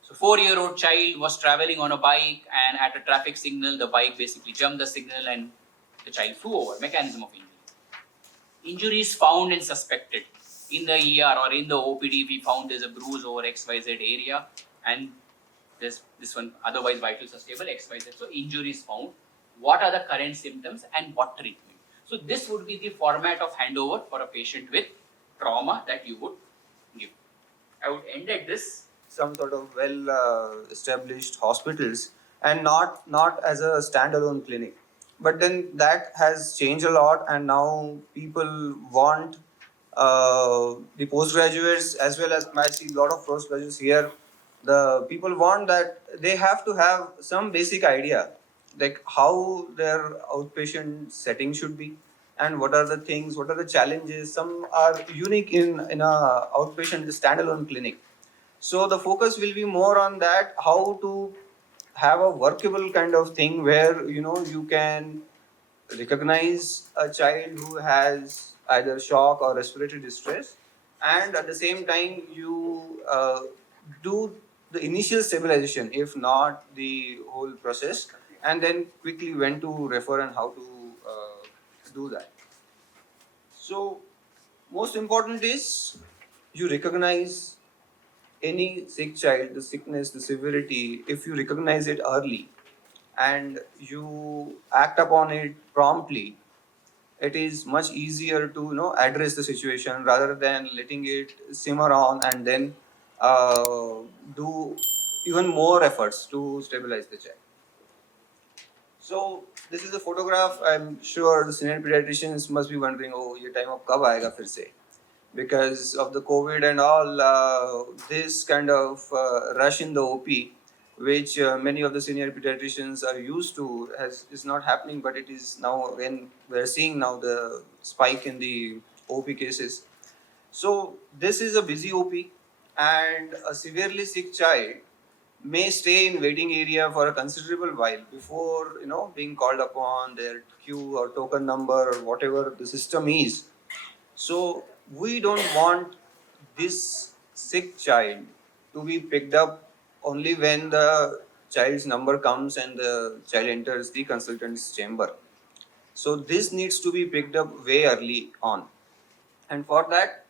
So 4-year-old child was traveling on a bike, and at a traffic signal, the bike basically jumped the signal and the child flew over. Mechanism of injury. Injuries found and suspected. In the ER or in the OPD, we found there's a bruise over XYZ area, and there's this one, otherwise vitals are stable, XYZ. So injuries found. What are the current symptoms and what treatment? So this would be the format of handover for a patient with trauma that you would give. I would end at this. Some sort of well established hospitals, and not as a standalone clinic. But then that has changed a lot, and now people want the postgraduates as well as I see a lot of postgraduates here. The people want that they have to have some basic idea, like how their outpatient setting should be, and what are the things, what are the challenges. Some are unique in a outpatient standalone clinic. So the focus will be more on that, how to have a workable kind of thing where you can recognize a child who has either shock or respiratory distress, and at the same time you do the initial stabilization, if not the whole process, and then quickly when to refer and how to do that. So most important is you recognize any sick child, the sickness, the severity, if you recognize it early and you act upon it promptly, it is much easier to address the situation rather than letting it simmer on and then uh, do even more efforts to stabilize the child. So this is a photograph. I'm sure the senior pediatricians must be wondering, oh, ये time अब कब आएगा फिर से? Because of the COVID and all, this kind of rush in the OP, which many of the senior pediatricians are used to, is not happening. But it is now when we're seeing now the spike in the OP cases. So this is a busy OP, and a severely sick child may stay in waiting area for a considerable while before being called upon their queue or token number or whatever the system is. So we don't want this sick child to be picked up only when the child's number comes and the child enters the consultant's chamber. So this needs to be picked up way early on, and for that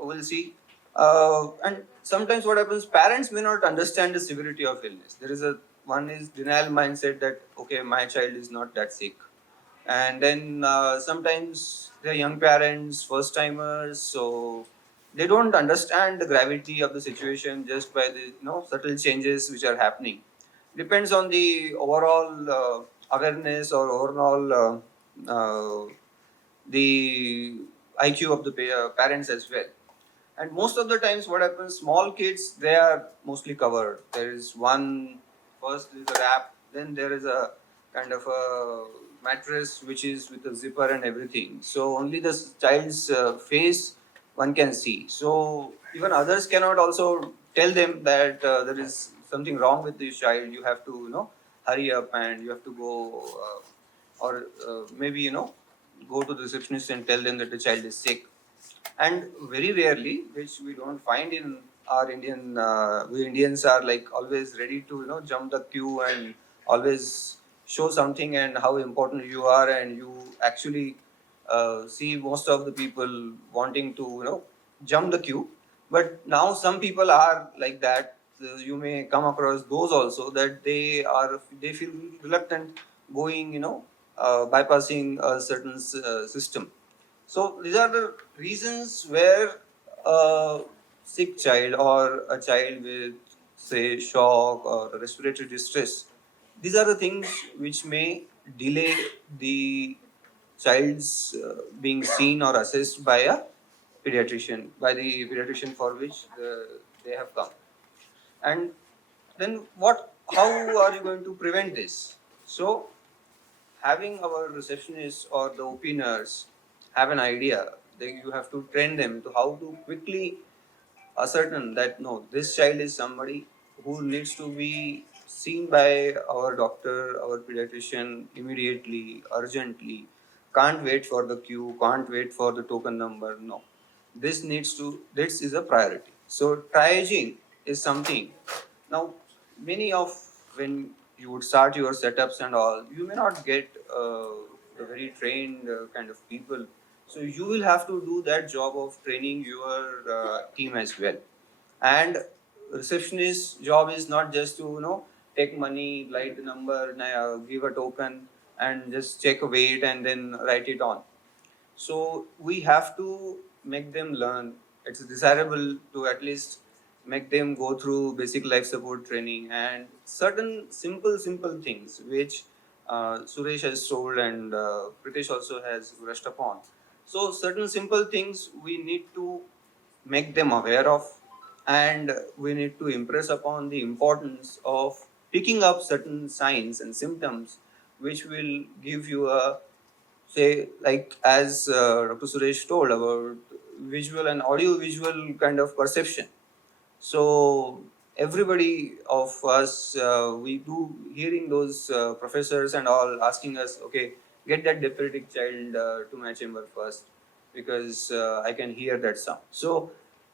we'll see. And sometimes what happens, parents may not understand the severity of illness. There is a one is denial mindset that okay, my child is not that sick, and then sometimes they're young parents, first timers, so they don't understand the gravity of the situation just by the subtle changes which are happening. Depends on the overall awareness or overall the IQ of the parents as well. And most of the times, what happens, small kids, they are mostly covered. There is one, first is a wrap, then there is a kind of a mattress which is with a zipper and everything. So only the child's face one can see. So even others cannot also tell them that there is something wrong with this child. You have to, hurry up and you have to go, or maybe, go to the receptionist and tell them that the child is sick. And very rarely, which we don't find in our Indian, we Indians are like always ready to jump the queue and always show something and how important you are, and you actually see most of the people wanting to jump the queue. But now some people are like that. You may come across those also that they feel reluctant going bypassing a certain system. So these are the reasons where a sick child or a child with, say, shock or respiratory distress, these are the things which may delay the child's being seen or assessed by a pediatrician, by the pediatrician for which they have come. And then how are you going to prevent this? So having our receptionists or the OP nurse have an idea, then you have to train them to how to quickly ascertain that no, this child is somebody who needs to be seen by our doctor, our pediatrician immediately, urgently. Can't wait for the queue, can't wait for the token number. No, this is a priority. So triaging is something. Now, many of when you would start your setups and all, you may not get the very trained kind of people. So you will have to do that job of training your team as well. And receptionist job is not just to take money, write the number, give a token, and just check a weight and then write it on. So we have to make them learn. It's desirable to at least make them go through basic life support training and certain simple things which Suresh has told and Pritesh also has rushed upon. So certain simple things we need to make them aware of, and we need to impress upon the importance of picking up certain signs and symptoms which will give you a, say, like as Dr. Suresh told about visual and audio visual kind of perception. So everybody of us, we do hearing those professors and all asking us, okay, get that diabetic child to my chamber first because I can hear that sound. So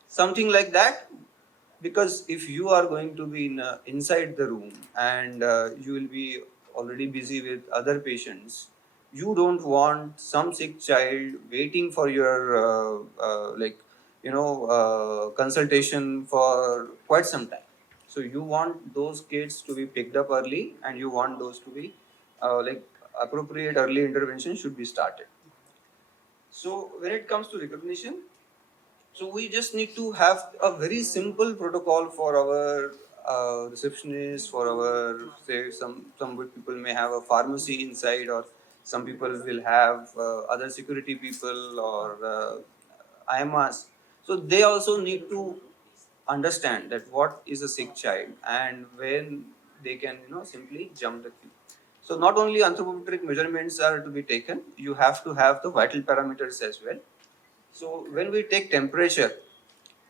something like that, because if you are going to be inside the room and you will be already busy with other patients, You don't want some sick child waiting for your consultation for quite some time. So you want those kids to be picked up early, and you want those to be appropriate early intervention should be started. So when it comes to recognition, so we just need to have a very simple protocol for our receptionists, for our, say, some people may have a pharmacy inside, or some people will have other security people or IMAs. So they also need to understand that what is a sick child and when they can simply jump the queue. So not only anthropometric measurements are to be taken, you have to have the vital parameters as well. So when we take temperature,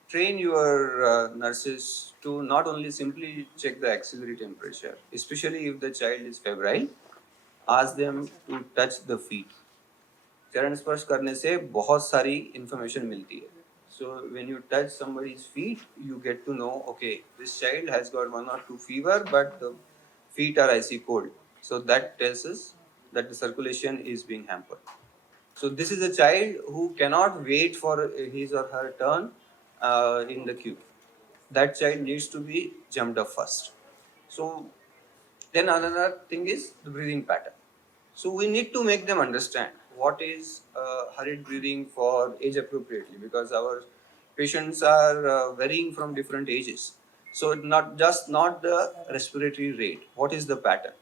train your nurses to not only simply check the axillary temperature, especially if the child is febrile, ask them to touch the feet. चरण स्पर्श करने से बहुत सारी information मिलती है. So when you touch somebody's feet, you get to know, okay, this child has got 1 or 2 fever, but the feet are icy cold. So that tells us that the circulation is being hampered. So this is a child who cannot wait for his or her turn in the queue. That child needs to be jumped up first. So then another thing is the breathing pattern. So we need to make them understand what is hurried breathing for age appropriately, because our patients are varying from different ages. So not the respiratory rate. What is the pattern?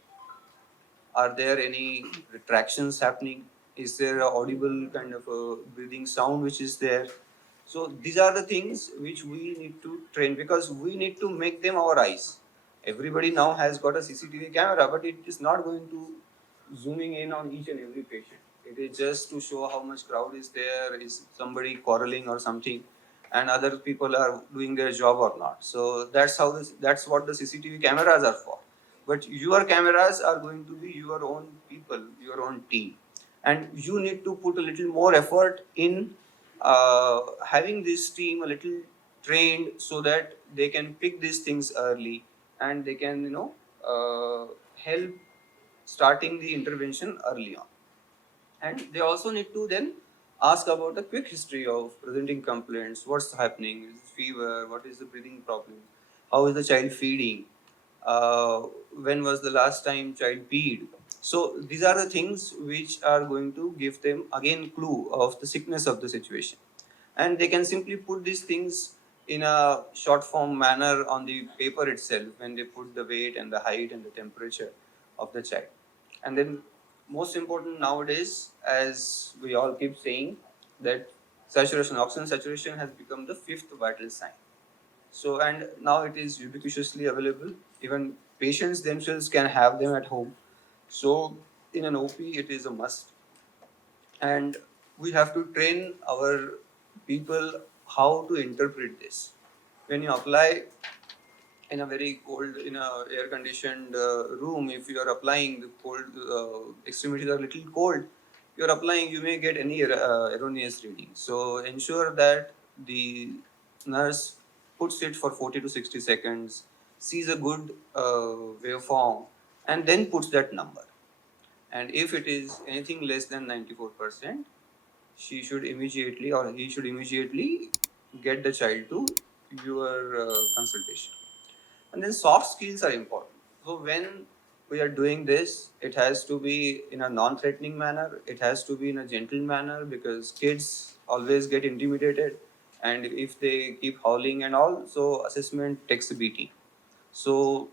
Are there any retractions happening? Is there a audible kind of a breathing sound which is there? So these are the things which we need to train, because we need to make them our eyes. Everybody now has got a CCTV camera, but it is not going to zooming in on each and every patient. It is just to show how much crowd is there, is somebody quarreling or something, and other people are doing their job or not. So that's what the CCTV cameras are for. But your cameras are going to be your own people, your own team, and you need to put a little more effort in having this team a little trained so that they can pick these things early, and they can help starting the intervention early on. And they also need to then ask about a quick history of presenting complaints. What's happening? Is it fever? What is the breathing problem? How is the child feeding? uh, when was the last time child peed? So these are the things which are going to give them again clue of the sickness of the situation, and they can simply put these things in a short form manner on the paper itself when they put the weight and the height and the temperature of the child. And then most important nowadays, as we all keep saying, that saturation, oxygen saturation has become the fifth vital sign. So, and now it is ubiquitously available. Even patients themselves can have them at home. So, in an OP, it is a must. And we have to train our people how to interpret this. When you apply in a very cold, in a air conditioned room, if you are applying the cold, extremities are a little cold, you are applying, you may get any erroneous reading. So ensure that the nurse puts it for 40 to 60 seconds, sees a good waveform, and then puts that number. And if it is anything less than 94%, she should immediately, or he should immediately get the child to your consultation. And then soft skills are important. So when we are doing this, it has to be in a non-threatening manner. It has to be in a gentle manner, because kids always get intimidated, and if they keep howling and all, so assessment takes a beating. So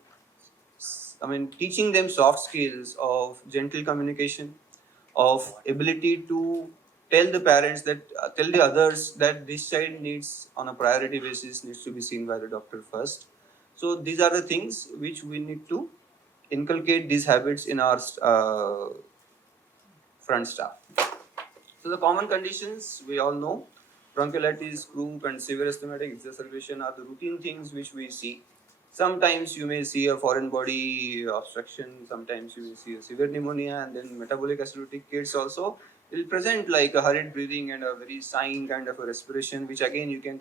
I mean, teaching them soft skills of gentle communication, of ability to tell the parents that tell the others that this child needs on a priority basis, needs to be seen by the doctor first. So these are the things which we need to inculcate these habits in our front staff. So the common conditions we all know: bronchiolitis, croup, and severe asthmatic exacerbation are the routine things which we see. Sometimes you may see a foreign body obstruction, sometimes you may see a severe pneumonia, and then metabolic acidotic kids also will present like a hurried breathing and a very sighing kind of a respiration, which again you can,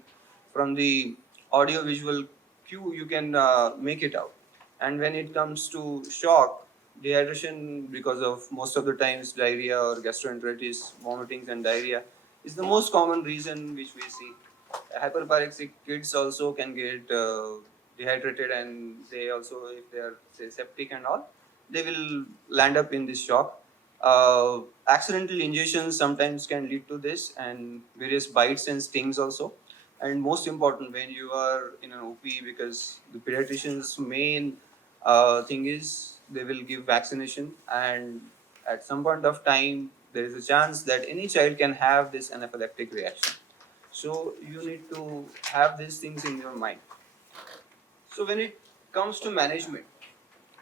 from the audio visual cue, you can make it out. And when it comes to shock, Dehydration, because of most of the times diarrhea or gastroenteritis, vomitings and diarrhea, is the most common reason which we see. Hyperparexic kids also can get dehydrated, and they also, if they are say septic and all, they will land up in this shock. Accidental ingestions sometimes can lead to this, and various bites and stings also. And most important, when you are in an OP, because the pediatrician's main thing is they will give vaccination, and at some point of time there is a chance that any child can have this anaphylactic reaction. So you need to have these things in your mind. So when it comes to management,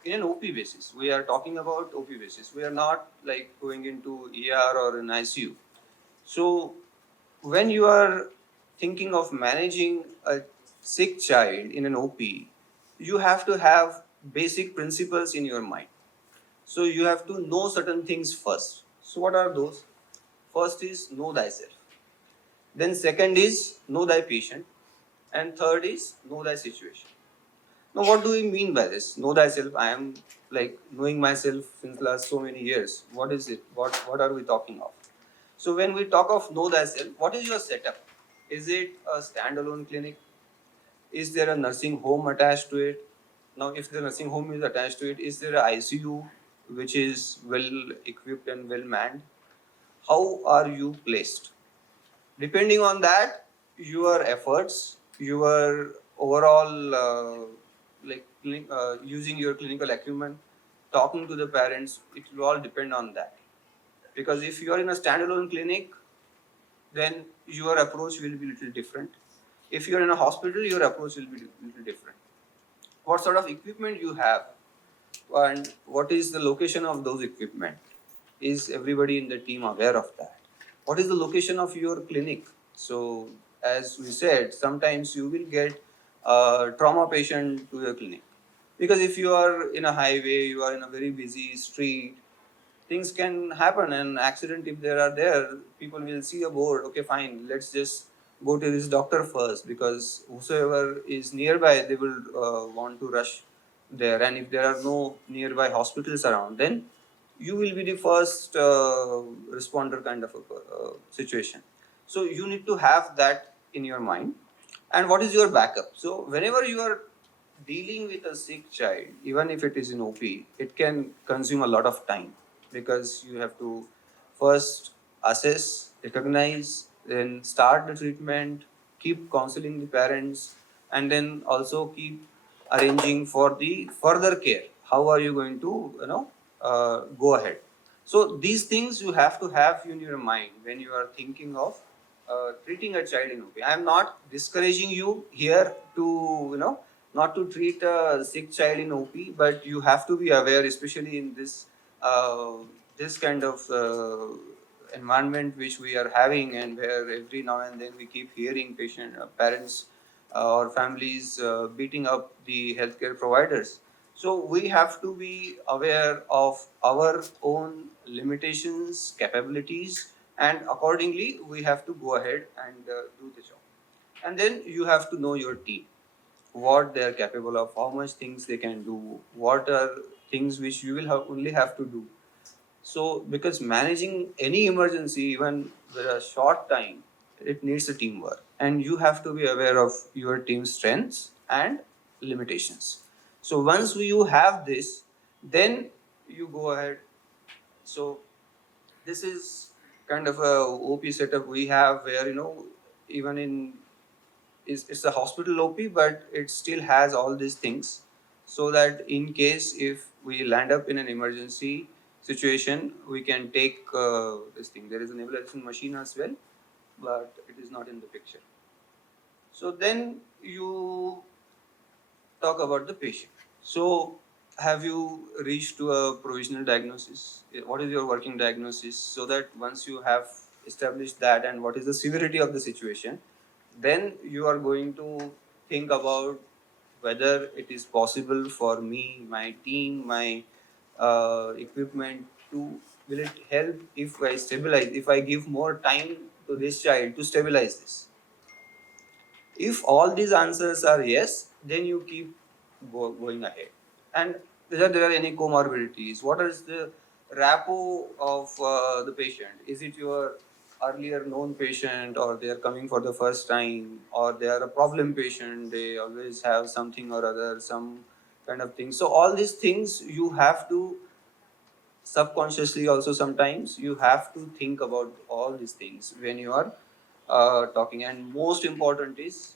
in an OP basis, we are talking about OP basis. We are not like going into ER or an ICU. So when you are thinking of managing a sick child in an OP, you have to have basic principles in your mind. So you have to know certain things first. So what are those? First is know thyself. Then second is know thy patient. And third is know thy situation. Now, what do we mean by this? Know thyself. I am like knowing myself since last so many years. What is it? What are we talking of? So when we talk of know thyself, what is your setup? Is it a standalone clinic? Is there a nursing home attached to it? Now, if the nursing home is attached to it, is there a ICU which is well equipped and well manned? How are you placed? Depending on that, your efforts, your overall using your clinical acumen, talking to the parents, it will all depend on that. Because if you are in a standalone clinic, then your approach will be little different. If you are in a hospital, your approach will be little different. What sort of equipment you have, and what is the location of those equipment? Is everybody in the team aware of that? What is the location of your clinic? So, as we said, sometimes you will get a trauma patient to your clinic. Because if you are in a highway, you are in a very busy street, things can happen. An accident, if there are there, people will see a board, okay, fine, let's just go to this doctor first, because whosoever is nearby, they will want to rush there. And if there are no nearby hospitals around, then you will be the first responder kind of a situation. So you need to have that in your mind. And what is your backup? So whenever you are dealing with a sick child, even if it is in OP, it can consume a lot of time, because you have to first assess, recognize, then start the treatment, keep counseling the parents, and then also keep arranging for the further care. How are you going to, go ahead? So these things you have to have in your mind when you are thinking of treating a child in OP. I am not discouraging you here to, not to treat a sick child in OP, but you have to be aware, especially in uh, this kind of environment which we are having, and where every now and then we keep hearing parents or families beating up the healthcare providers. So we have to be aware of our own limitations, capabilities, and accordingly we have to go ahead and do the job. And then you have to know your team, what they are capable of, how much things they can do, what are things which you will only have to do. So, because managing any emergency, even with a short time, it needs a teamwork, and you have to be aware of your team's strengths and limitations. So, once you have this, then you go ahead. So, this is kind of a OP setup we have, where even in it's a hospital OP, but it still has all these things, so that in case if we land up in an emergency situation, we can take this thing. There is an evaluation machine as well, but it is not in the picture. So then you talk about the patient. So have you reached to a provisional diagnosis? What is your working diagnosis? So that once you have established that and what is the severity of the situation, then you are going to think about whether it is possible for me, my team, my equipment to, will it help if I stabilize, if I give more time to this child to stabilize this. If all these answers are yes, then you keep going ahead. And whether there are any comorbidities, what is the rapport of the patient. Is it your earlier known patient, or they are coming for the first time, or they are a problem patient, they always have something or other, some kind of thing. So all these things you have to subconsciously also, sometimes you have to think about all these things when you are talking. And most important is,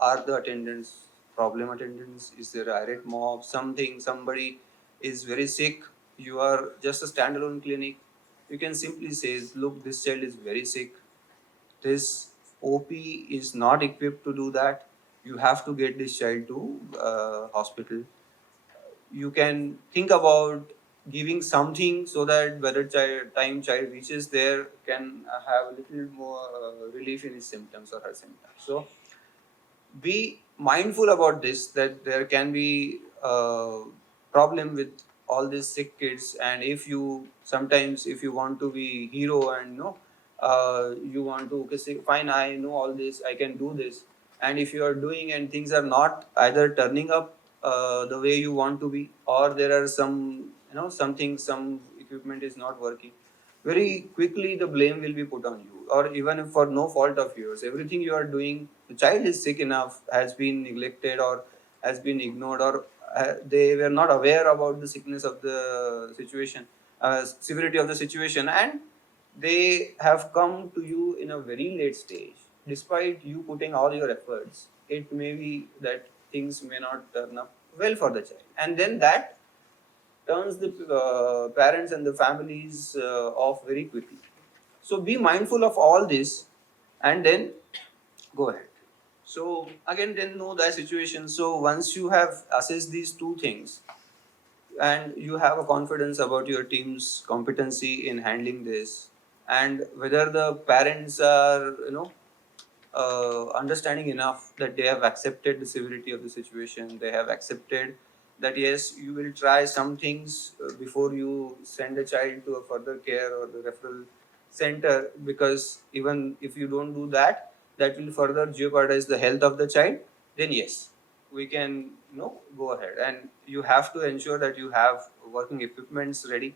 are the attendants problem attendants, is there a irate mob, something, somebody is very sick, you are just a standalone clinic, you can simply say, look, this child is very sick, this OP is not equipped to do that, you have to get this child to hospital. You can think about giving something so that by the time child reaches there, can have a little more relief in his symptoms or her symptoms. So be mindful about this, that there can be a problem with all these sick kids. And if you sometimes, if you want to be hero and you want to, okay, say, fine, I know all this, I can do this, and if you are doing and things are not either turning up the way you want to be, or there are some, something, some equipment is not working, very quickly the blame will be put on you, or even if for no fault of yours, everything you are doing, the child is sick enough, has been neglected or has been ignored, or they were not aware about the sickness of the situation, severity of the situation, and they have come to you in a very late stage. Despite you putting all your efforts, it may be that things may not turn up well for the child, and then that turns the parents and the families off very quickly. So be mindful of all this, and then go ahead. So again, then know the situation. So once you have assessed these two things, and you have a confidence about your team's competency in handling this, and whether the parents are, understanding enough, that they have accepted the severity of the situation, they have accepted that yes, you will try some things before you send a child to a further care or the referral center, because even if you don't do that, that will further jeopardize the health of the child. Then yes, we can, go ahead, and you have to ensure that you have working equipments ready,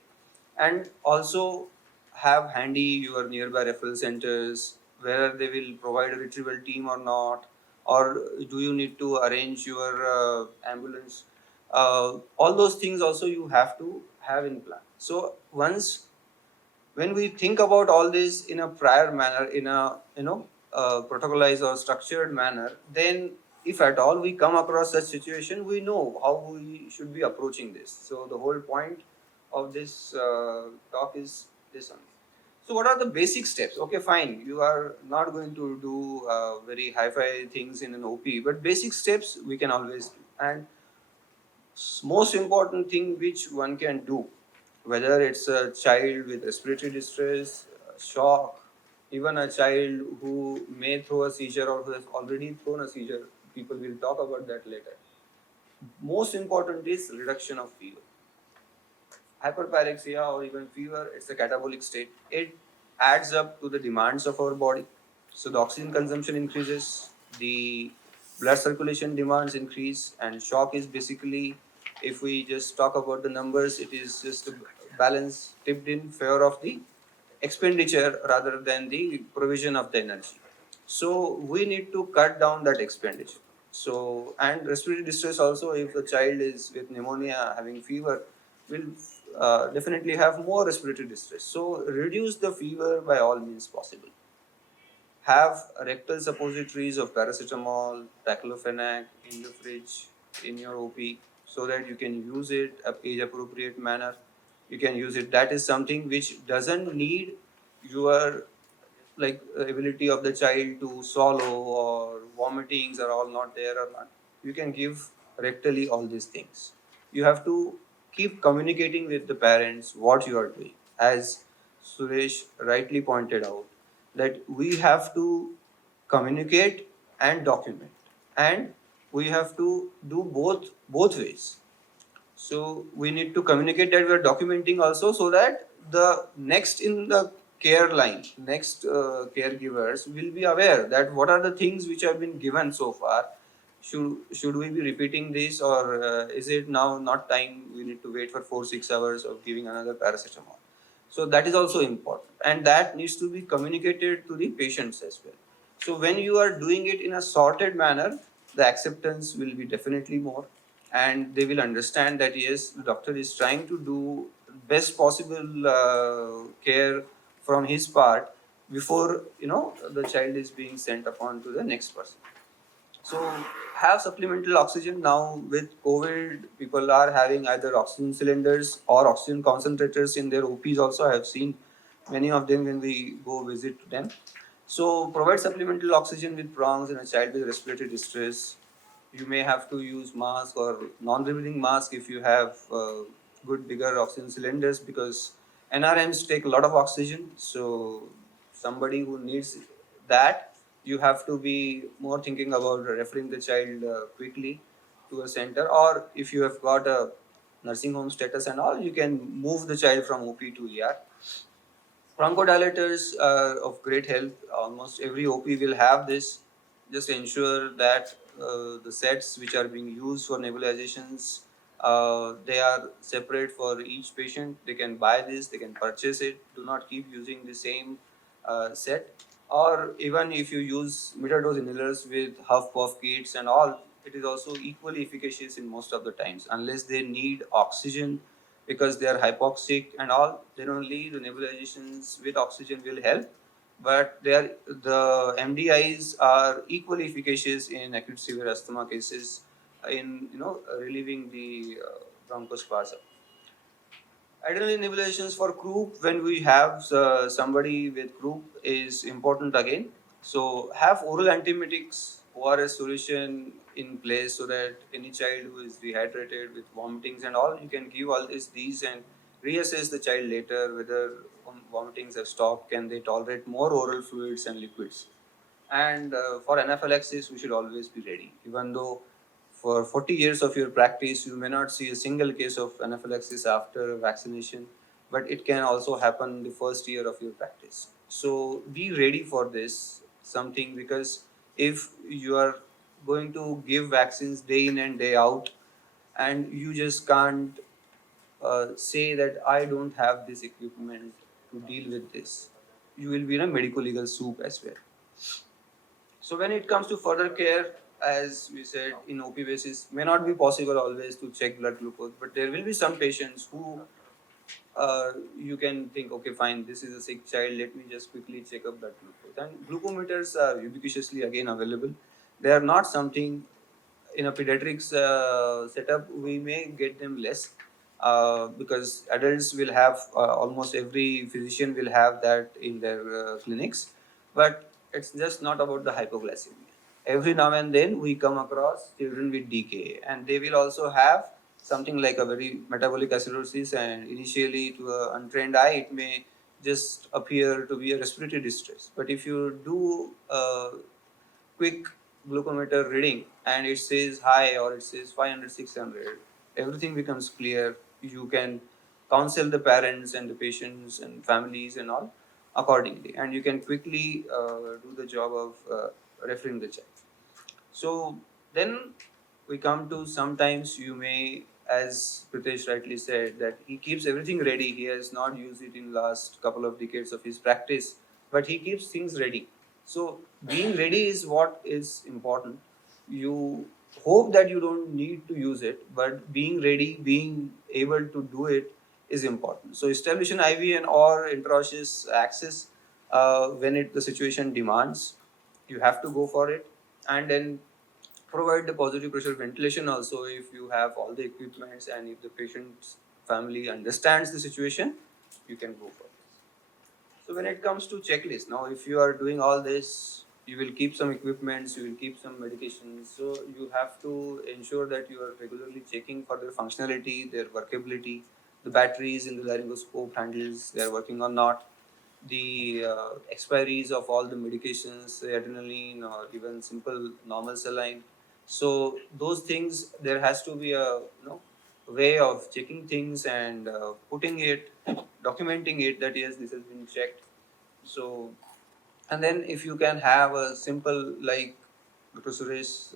and also have handy your nearby referral centers, whether they will provide a retrieval team or not, or do you need to arrange your ambulance. All those things also you have to have in plan. So once, when we think about all this in a prior manner, in a protocolized or structured manner, then if at all we come across such situation, we know how we should be approaching this. So the whole point of this talk is this only. So what are the basic steps? Okay, fine, you are not going to do very hi-fi things in an OP, but basic steps we can always do. And most important thing which one can do, whether it's a child with respiratory distress, shock, even a child who may throw a seizure or who has already thrown a seizure, people will talk about that later. Most important is reduction of fever. Hyperpyrexia or even fever, it's a catabolic state. It adds up to the demands of our body. So the oxygen consumption increases, the blood circulation demands increase, and shock is basically, if we just talk about the numbers, it is just a balance tipped in favor of the expenditure rather than the provision of the energy. So we need to cut down that expenditure. So, and respiratory distress also, if the child is with pneumonia having fever, will definitely have more respiratory distress. So reduce the fever by all means possible. Have rectal suppositories of paracetamol, diclofenac in the fridge, in your OP, so that you can use it age appropriate manner. You can use it. That is something which doesn't need your ability of the child to swallow, or vomitings are all not there or not. You can give rectally all these things. You have to keep communicating with the parents what you are doing. As Suresh rightly pointed out, that we have to communicate and document, and we have to do both ways. So we need to communicate that we are documenting also, so that the next in the care line, next caregivers will be aware that what are the things which have been given so far, should we be repeating this, or is it now not time? We need to wait for 4-6 hours of giving another paracetamol. So that is also important, and that needs to be communicated to the patients as well. So when you are doing it in a sorted manner, the acceptance will be definitely more, and they will understand that yes, the doctor is trying to do best possible care from his part before the child is being sent upon to the next person. So have supplemental oxygen. Now with COVID, people are having either oxygen cylinders or oxygen concentrators in their OPs also. I have seen many of them when we go visit them. So provide supplemental oxygen with prongs in a child with respiratory distress. You may have to use mask or non-breathing mask if you have good bigger oxygen cylinders, because NRMs take a lot of oxygen. So somebody who needs that, you have to be more thinking about referring the child quickly to a center, or if you have got a nursing home status and all, you can move the child from OP to ER. Bronchodilators are of great help. Almost every OP will have this. Just ensure that the sets which are being used for nebulizations, they are separate for each patient. They can buy this, they can purchase it. Do not keep using the same set. Or even if you use meter dose inhalers with huff puff kits and all, it is also equally efficacious in most of the times, unless they need oxygen because they are hypoxic and all, then only the nebulizations with oxygen will help. But the MDIs are equally efficacious in acute severe asthma cases in relieving the bronchospasm. Adrenaline nebulizations for croup, when we have somebody with croup, is important again. So have oral antiemetics, ORS solution in place, so that any child who is dehydrated with vomitings and all, you can give all these and reassess the child later whether vomitings have stopped, can they tolerate more oral fluids and liquids. And for anaphylaxis, we should always be ready. Even though for 40 years of your practice, you may not see a single case of anaphylaxis after vaccination, but it can also happen the first year of your practice. So be ready for this something, because if you are going to give vaccines day in and day out, and you just can't say that I don't have this equipment to deal with this, you will be in a medico legal soup as well. So when it comes to further care, as we said, in OP basis, may not be possible always to check blood glucose, but there will be some patients who you can think, okay, fine, this is a sick child, let me just quickly check up blood glucose. And glucometers are ubiquitously again available. They are not something in a pediatrics setup, we may get them less because adults will have almost every physician will have that in their clinics, but it's just not about the hypoglycemia. Every now and then we come across children with DKA, and they will also have something like a very metabolic acidosis, and initially to an untrained eye it may just appear to be a respiratory distress. But if you do quick glucometer reading and it says high or it says 500, 600, everything becomes clear. You can counsel the parents and the patients and families and all accordingly, and you can quickly do the job of referring the child. So then we come to, sometimes you may, as Pritesh rightly said, that he keeps everything ready. He has not used it in last couple of decades of his practice, but he keeps things ready. So being ready is what is important. You hope that you don't need to use it, but being ready, being able to do it is important. So establish an IV and or intraosseous access when the situation demands. You have to go for it, and then provide the positive pressure ventilation also if you have all the equipments and if the patient's family understands the situation, you can go for this. So when it comes to checklist, now if you are doing all this, you will keep some equipments, you will keep some medications. So you have to ensure that you are regularly checking for their functionality, their workability, the batteries in the laryngoscope handles, they are working or not, the expiries of all the medications, adrenaline or even simple normal saline. So those things, there has to be a way of checking things and putting it, documenting it that yes, this has been checked. So, and then if you can have a simple, like Dr. Suresh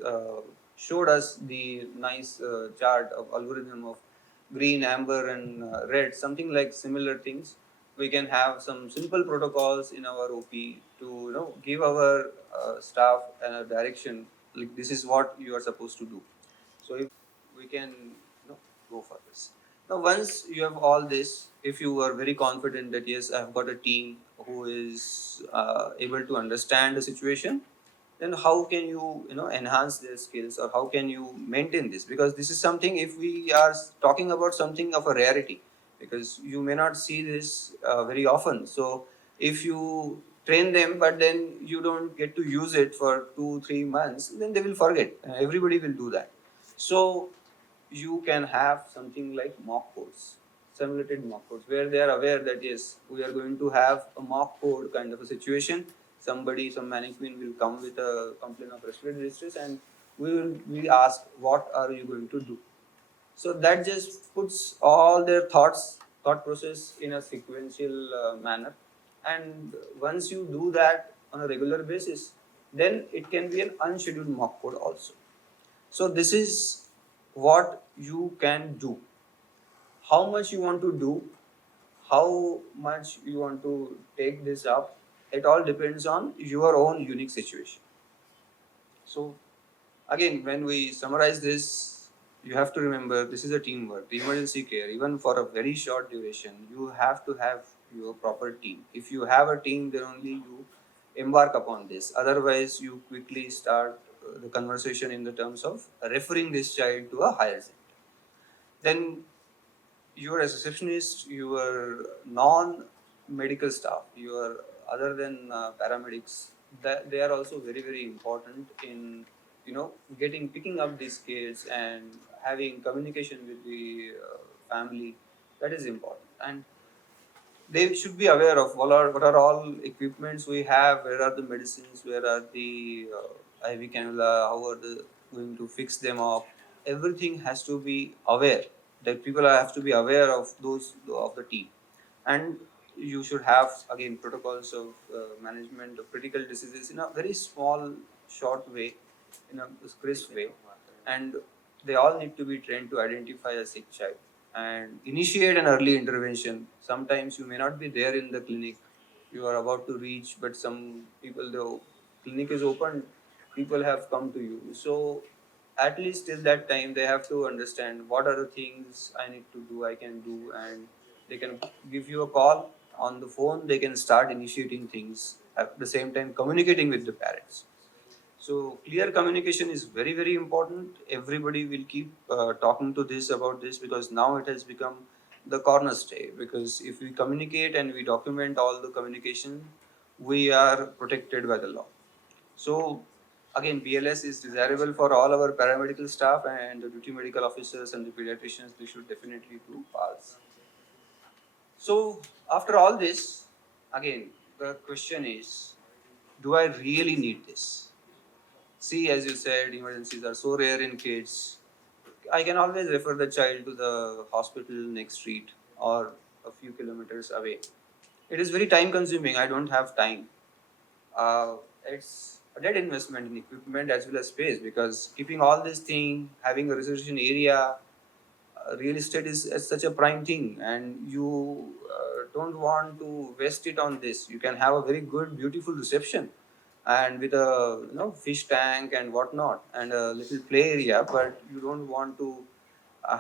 showed us the nice chart of algorithm of green, amber, and red, something like similar things. We can have some simple protocols in our OP to give our staff a direction, like this is what you are supposed to do. So if we can go for this. Now once you have all this, if you are very confident that yes, I have got a team who is able to understand the situation, then how can you enhance their skills, or how can you maintain this? Because this is something, if we are talking about something of a rarity, because you may not see this very often. So if you train them but then you don't get to use it for 2 3 months, then they will forget. Everybody will do that. So you can have something like mock codes, simulated mock codes, where they are aware that yes, we are going to have a mock code kind of a situation. Somebody, some mannequin will come with a complaint of respiratory distress, and we ask, what are you going to do? So that just puts all their thought process in a sequential manner. And once you do that on a regular basis, then it can be an unscheduled mock code also. So this is what you can do. How much you want to do, how much you want to take this up, it all depends on your own unique situation. So again, when we summarize this, you have to remember this is a teamwork. The emergency care, even for a very short duration, you have to have your proper team. If you have a team, then only you embark upon this. Otherwise, you quickly start the conversation in the terms of referring this child to a higher center. Then you are a receptionist, your non-medical staff, your other than paramedics, that they are also very very important in picking up these kids and having communication with the family. That is important, and they should be aware of what are all equipments we have, where are the medicines, where are the IV cannula, how are the going to fix them up. Everything has to be aware. That people have to be aware of those of the team, and you should have again protocols of management of critical diseases in a very small, short way, in a crisp way, and they all need to be trained to identify a sick child and initiate an early intervention. Sometimes you may not be there in the clinic, you are about to reach, but some people, the clinic is open, people have come to you. So at least till that time, they have to understand what are the things I need to do, I can do, and they can give you a call on the phone. They can start initiating things at the same time, communicating with the parents. So clear communication is very very important. Everybody will keep talking to this about this, because now it has become the cornerstay. Because if we communicate and we document all the communication, we are protected by the law. So again, BLS is desirable for all our paramedical staff and the duty medical officers and the pediatricians. They should definitely do PALS. So after all this, again, the question is, do I really need this? See, as you said, emergencies are so rare in kids. I can always refer the child to the hospital next street or a few kilometers away. It is very time consuming. I don't have time. It's a dead investment in equipment as well as space, because keeping all this thing, having a reservation area, real estate is such a prime thing, and you don't want to waste it on this. You can have a very good, beautiful reception, and with a fish tank and whatnot, and a little play area, but you don't want to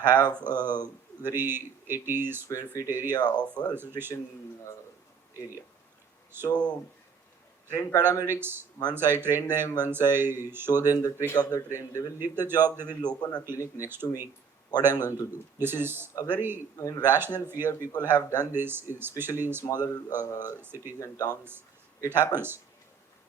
have a very 80 square feet area of a reservation area. So trained paramedics, once I train them, once I show them the trick of the train, they will leave the job, they will open a clinic next to me. What I'm going to do? This is a very rational fear. People have done this, especially in smaller cities and towns. It happens.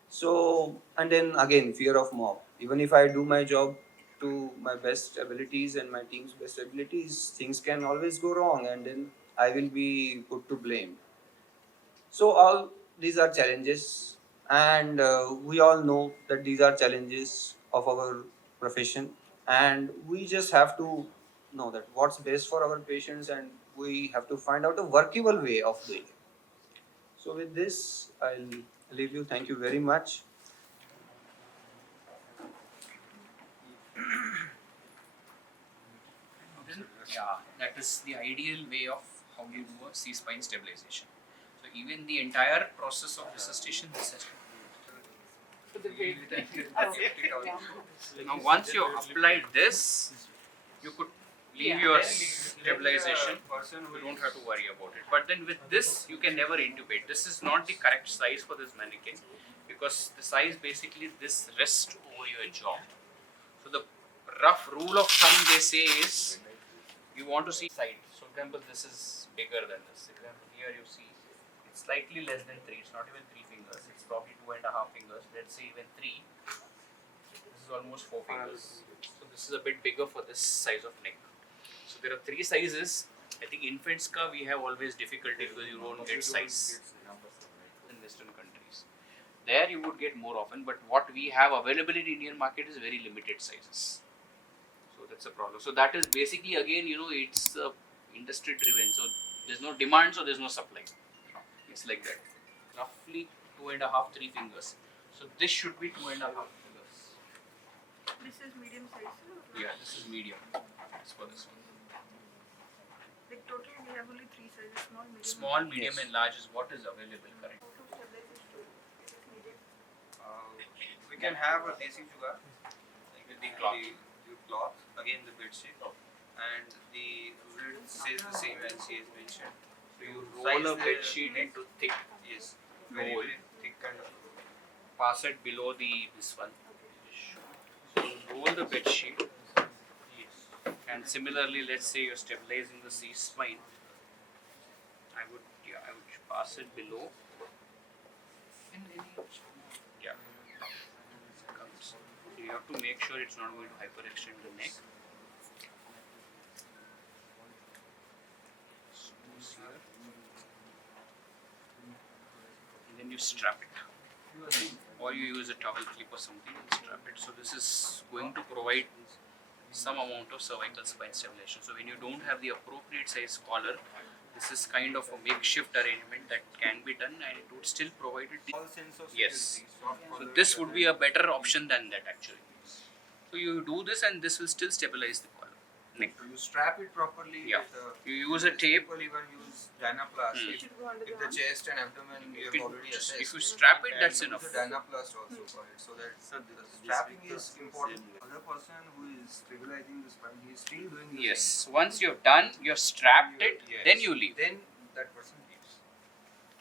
So, and then again, fear of mob. Even if I do my job to my best abilities and my team's best abilities, things can always go wrong, and then I will be put to blame. So all these are challenges, and we all know that these are challenges of our profession, and we just have to know that what's best for our patients, and we have to find out a workable way of doing it. So with this, I'll leave you. Thank you very much. Yeah, that is the ideal way of how you do a C-spine stabilization. So even the entire process of resuscitation, this has to now once you applied this, you could leave your stabilization. You don't have to worry about it. But then with this, you can never intubate. This is not the correct size for this mannequin because the size basically this rests over your jaw. So the rough rule of thumb they say is you want to see side. So example, this is bigger than this. Example, here you see it's slightly less than 3. It's not even 3 fingers. It's probably 2.5 fingers. Let's say even 3. This is almost 4 fingers. So this is a bit bigger for this size of neck. So there are 3 sizes. I think infants ka we have always difficulty because you don't get size in Western countries. There you would get more often, but what we have available in Indian market is very limited sizes. So that's a problem. So that is basically again, it's industry driven. So there's no demand, so there's no supply. It's like that. Roughly 2.5, 3 fingers. So this should be 2.5 fingers. This is medium size. Yeah, this is medium. As for this one. Like totally we have only 3 sizes, Small, medium, and large is what is available currently. How to stabilize this stool? It is needed. We can have a desi sugar With the cloth. the cloth, again the bed sheet, and the grid says the same as she has mentioned. So you Roll a bed sheet into thick. Yes, very Roll. very thick kind of. Pass it below this one. So roll the bed sheet. And similarly, let's say you're stabilizing the C spine. I would pass it below. Yeah. Comes. You have to make sure it's not going to hyperextend the neck. Suppose here. And then you strap it. Or you use a towel clip or something and strap it. So this is going to provide some amount of cervical spine stabilization. So when you don't have the appropriate size collar, this is kind of a makeshift arrangement that can be done and it would still provide it. All sense of Yes. security, soft So collar, this would be a better option than that actually. So you do this and this will still stabilize the collar. Neck. So you strap it properly. Yeah. With, You use a tape. People even use Dynaplast. Hmm. It should go under If the the chest and abdomen you If, have already assessed. if you strap it, and that's use enough. a Dynaplast also for it, so that the strapping is important. Other person who is stabilizing the spine, he is still doing the Yes. same. Once you've done, you've strapped it, Yes. then you leave. Then that person leaves.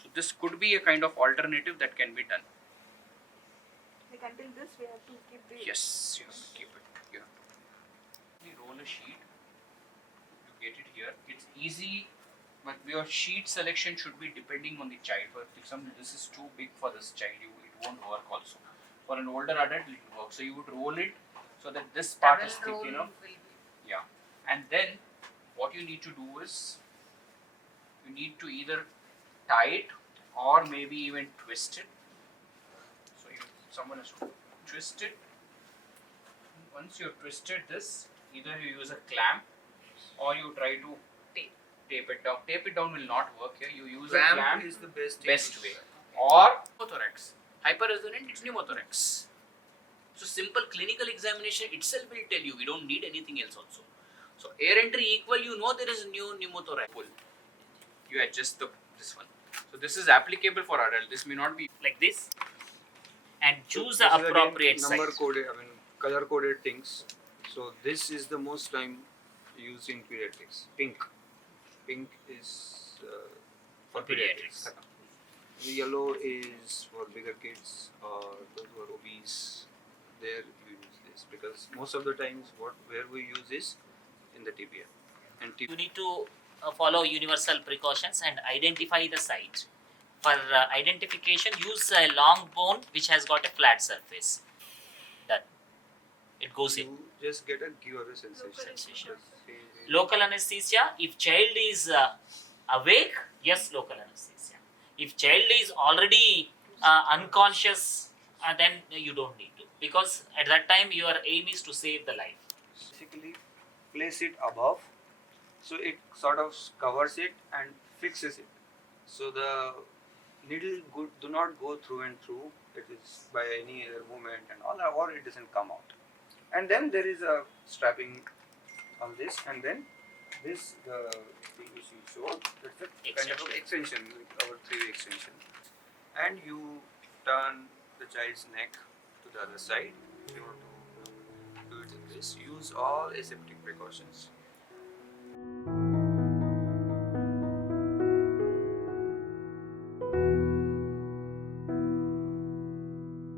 So this could be a kind of alternative that can be done. like until this we have to keep the Yes, you have to keep it. You have to roll a sheet. You get it here. It's easy, but your sheet selection should be depending on the child. For example, this is too big for this child, it won't work also. For an older adult, it will work. So you would roll it so that this part is thick enough. Yeah. And then what you need to do is you need to either tie it or maybe even twist it. So someone has to twist it. Once you've twisted this, either you use a clamp or you try to tape it down. Tape it down will not work here. You use a clamp is the best. way. Or pneumothorax. Hyperresonant, it's pneumothorax. So simple clinical examination itself will tell you we don't need anything else also. So air entry equal, there is new pneumothorax. You adjust this one. So this is applicable for adult. This may not be Like this, and choose This the is again appropriate number size. coded, color coded things. So this is the most time used in pediatrics. Pink is for Pediatrics. The yellow is for bigger kids or those who are obese. There you use this because most of the times where we use is in the tibia. And You need to follow universal precautions and identify the site. For identification, use a long bone which has got a flat surface. Done. It goes in. you just get a giveaway sensation. Sensation. Because Local anesthesia, if child is awake, yes, local anesthesia. If child is already unconscious, then you don't need to, because at that time your aim is to save the life. basically place it above, so it sort of covers it and fixes it. So the needle do not go through and through. It is by any other movement and all, or it doesn't come out. And then there is a strapping on this, and then this the thing which you showed, it's a kind of Extension. extension, like our 3-way extension. And you turn the child's neck to the other side. If you want to do it in this, use all aseptic precautions.